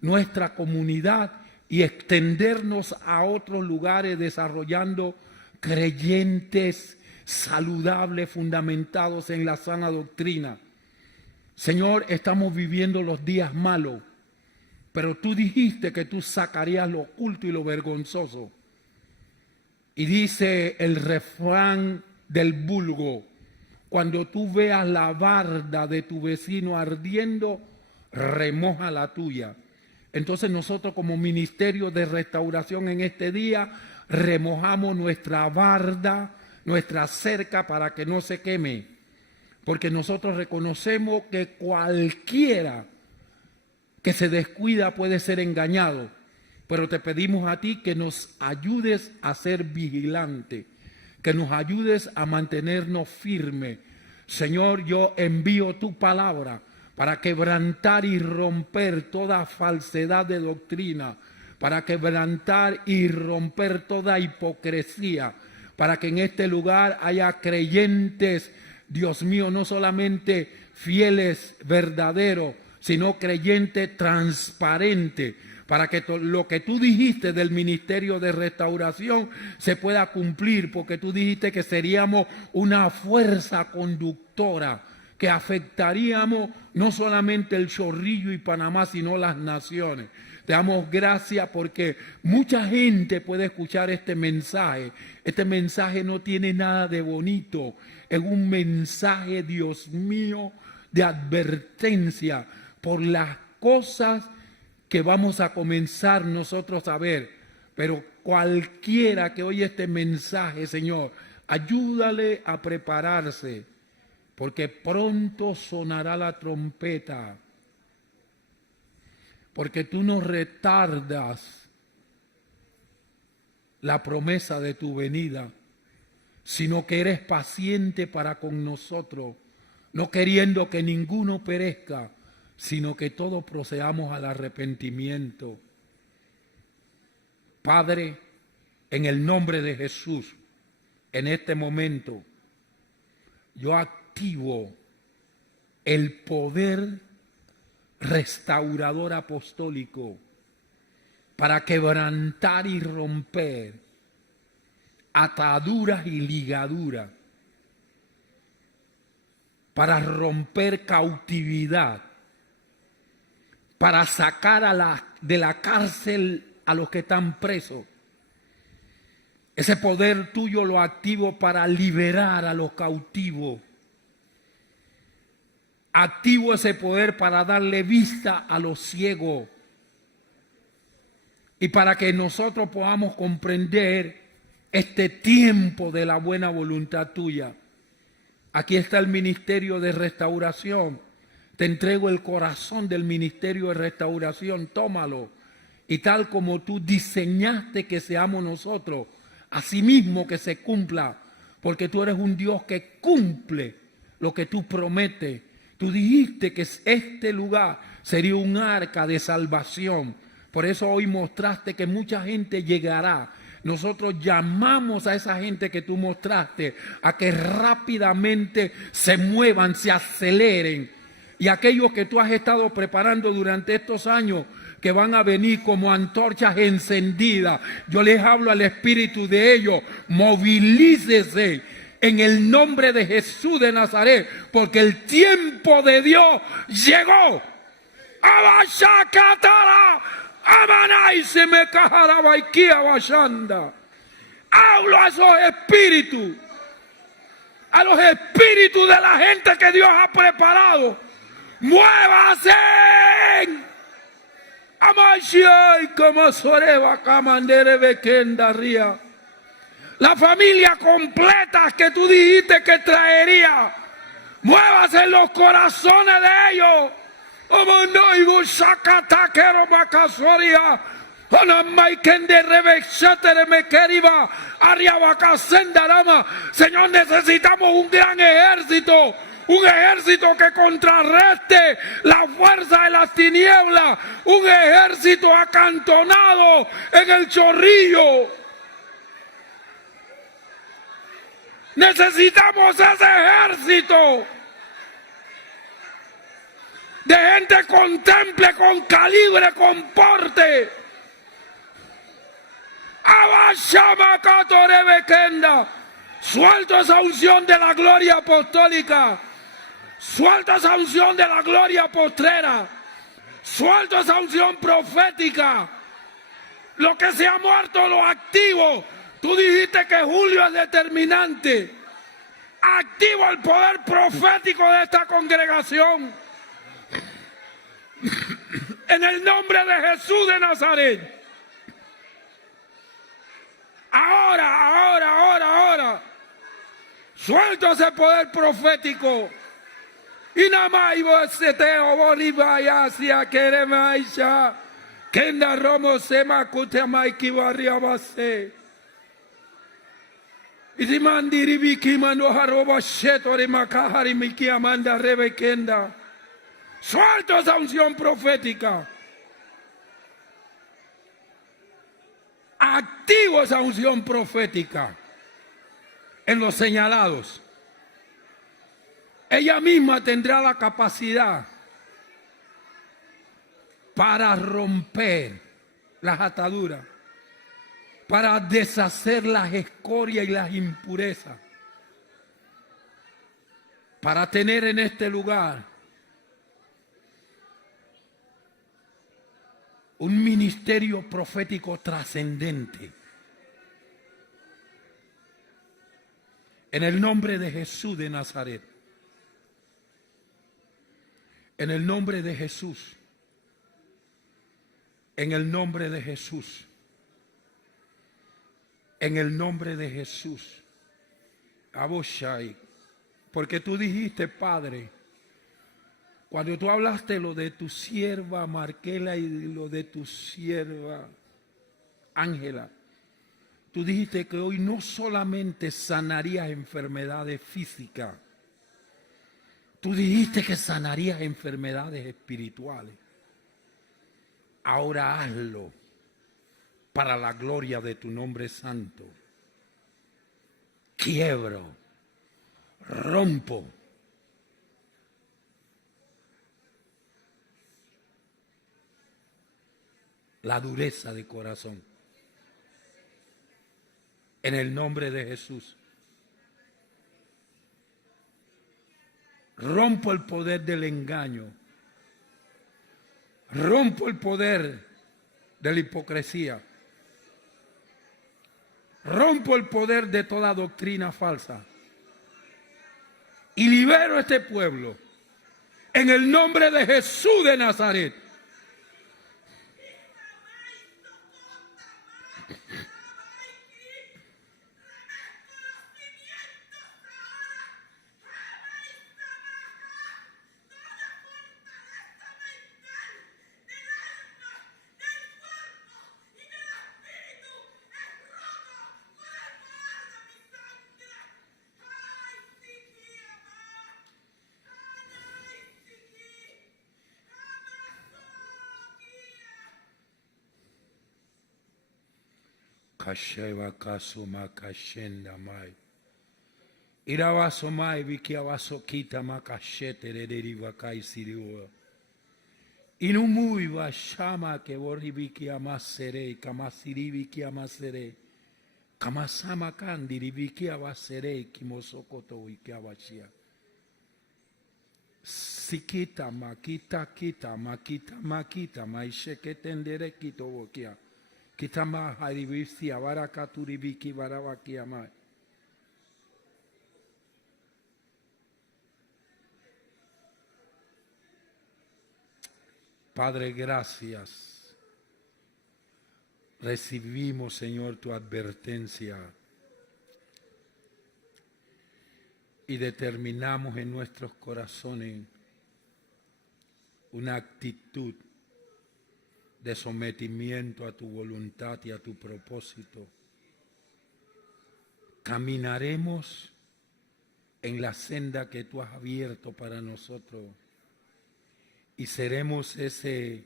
nuestra comunidad y extendernos a otros lugares desarrollando creyentes saludables, fundamentados en la sana doctrina. Señor, estamos viviendo los días malos, pero tú dijiste que tú sacarías lo oculto y lo vergonzoso. Y dice el refrán del vulgo: cuando tú veas la barda de tu vecino ardiendo, remoja la tuya. Entonces nosotros como ministerio de restauración en este día remojamos nuestra barda, nuestra cerca para que no se queme. Porque nosotros reconocemos que cualquiera que se descuida puede ser engañado. Pero te pedimos a ti que nos ayudes a ser vigilantes, que nos ayudes a mantenernos firmes. Señor, yo envío tu palabra para quebrantar y romper toda falsedad de doctrina, para quebrantar y romper toda hipocresía, para que en este lugar haya creyentes, Dios mío, no solamente fieles, verdaderos, sino creyentes transparentes, para que lo que tú dijiste del ministerio de restauración se pueda cumplir, porque tú dijiste que seríamos una fuerza conductora, que afectaríamos no solamente el Chorrillo y Panamá, sino las naciones. Te damos gracias porque mucha gente puede escuchar este mensaje. Este mensaje no tiene nada de bonito. Es un mensaje, Dios mío, de advertencia por las cosas que vamos a comenzar nosotros a ver. Pero cualquiera que oye este mensaje, Señor, ayúdale a prepararse, porque pronto sonará la trompeta. Porque tú no retardas la promesa de tu venida, sino que eres paciente para con nosotros, no queriendo que ninguno perezca, sino que todos procedamos al arrepentimiento. Padre, en el nombre de Jesús, en este momento, yo activo el poder restaurador apostólico para quebrantar y romper ataduras y ligaduras, para romper cautividad, para sacar de la cárcel a los que están presos. Ese poder tuyo lo activo para liberar a los cautivos. Activo ese poder para darle vista a los ciegos y para que nosotros podamos comprender este tiempo de la buena voluntad tuya. Aquí está el ministerio de restauración. Te entrego el corazón del ministerio de restauración, tómalo. Y tal como tú diseñaste que seamos nosotros, así mismo que se cumpla, porque tú eres un Dios que cumple lo que tú prometes. Tú dijiste que este lugar sería un arca de salvación. Por eso hoy mostraste que mucha gente llegará. Nosotros llamamos a esa gente que tú mostraste a que rápidamente se muevan, se aceleren. Y aquellos que tú has estado preparando durante estos años, que van a venir como antorchas encendidas, yo les hablo al espíritu de ellos: movilícese en el nombre de Jesús de Nazaret, porque el tiempo de Dios llegó. Hablo a esos espíritus, a los espíritus de la gente que Dios ha preparado. ¡Muévase! La familia completa que tú dijiste que traería, muévase en los corazones de ellos. Señor, necesitamos un gran ejército. Un ejército que contrarreste la fuerza de las tinieblas. Un ejército acantonado en el Chorrillo. Necesitamos ese ejército de gente con temple, con calibre, con porte. Suelto esa unción de la gloria apostólica. Suelto esa unción de la gloria postrera. Suelto esa unción profética. Lo que se ha muerto lo activo. Tú dijiste que julio es determinante. Activo el poder profético de esta congregación. En el nombre de Jesús de Nazaret. Ahora. Suelto ese poder profético. Y nada más seteo bolivaya hacia queremaisha. Kenda romo sema kutemaiki barriabase. Y si mandiri biki mando haroba shetori makahari miki amanda rebekenda. Suelto esa unción profética. Activo esa unción profética en los señalados. Ella misma tendrá la capacidad para romper las ataduras, para deshacer las escorias y las impurezas, para tener en este lugar un ministerio profético trascendente. En el nombre de Jesús de Nazaret. En el nombre de Jesús. En el nombre de Jesús. En el nombre de Jesús. Aboshai. Porque tú dijiste, Padre, cuando tú hablaste lo de tu sierva Marquela y lo de tu sierva Ángela, tú dijiste que hoy no solamente sanarías enfermedades físicas, tú dijiste que sanarías enfermedades espirituales. Ahora hazlo para la gloria de tu nombre santo. Quiebro, rompo la dureza de corazón. En el nombre de Jesús. Rompo el poder del engaño. Rompo el poder de la hipocresía. Rompo el poder de toda doctrina falsa. Y libero a este pueblo. En el nombre de Jesús de Nazaret. Kasheva kasuma kashenda mai. Irawaso mai vikiawaso kita makashete rederiva kaisiriwa. Inumui va shama que borribiki amasere, kamasiribiki amasere. Kamasama kandiribiki avasere, kimosokoto ikiawashia. Sikita makita kita makita makita maisheketendere kitowokia. Kitama haribisi avaraka turibiki varavaki amai. Padre, gracias. Recibimos, Señor, tu advertencia y determinamos en nuestros corazones una actitud de sometimiento a tu voluntad y a tu propósito. Caminaremos en la senda que tú has abierto para nosotros y seremos ese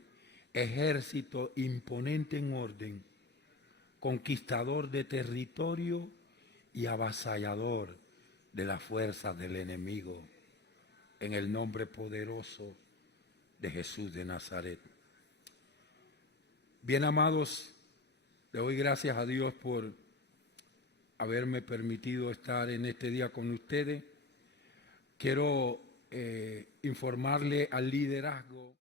ejército imponente en orden, conquistador de territorio y avasallador de la fuerza del enemigo, en el nombre poderoso de Jesús de Nazaret. Bien, amados, le doy gracias a Dios por haberme permitido estar en este día con ustedes. Quiero informarle al liderazgo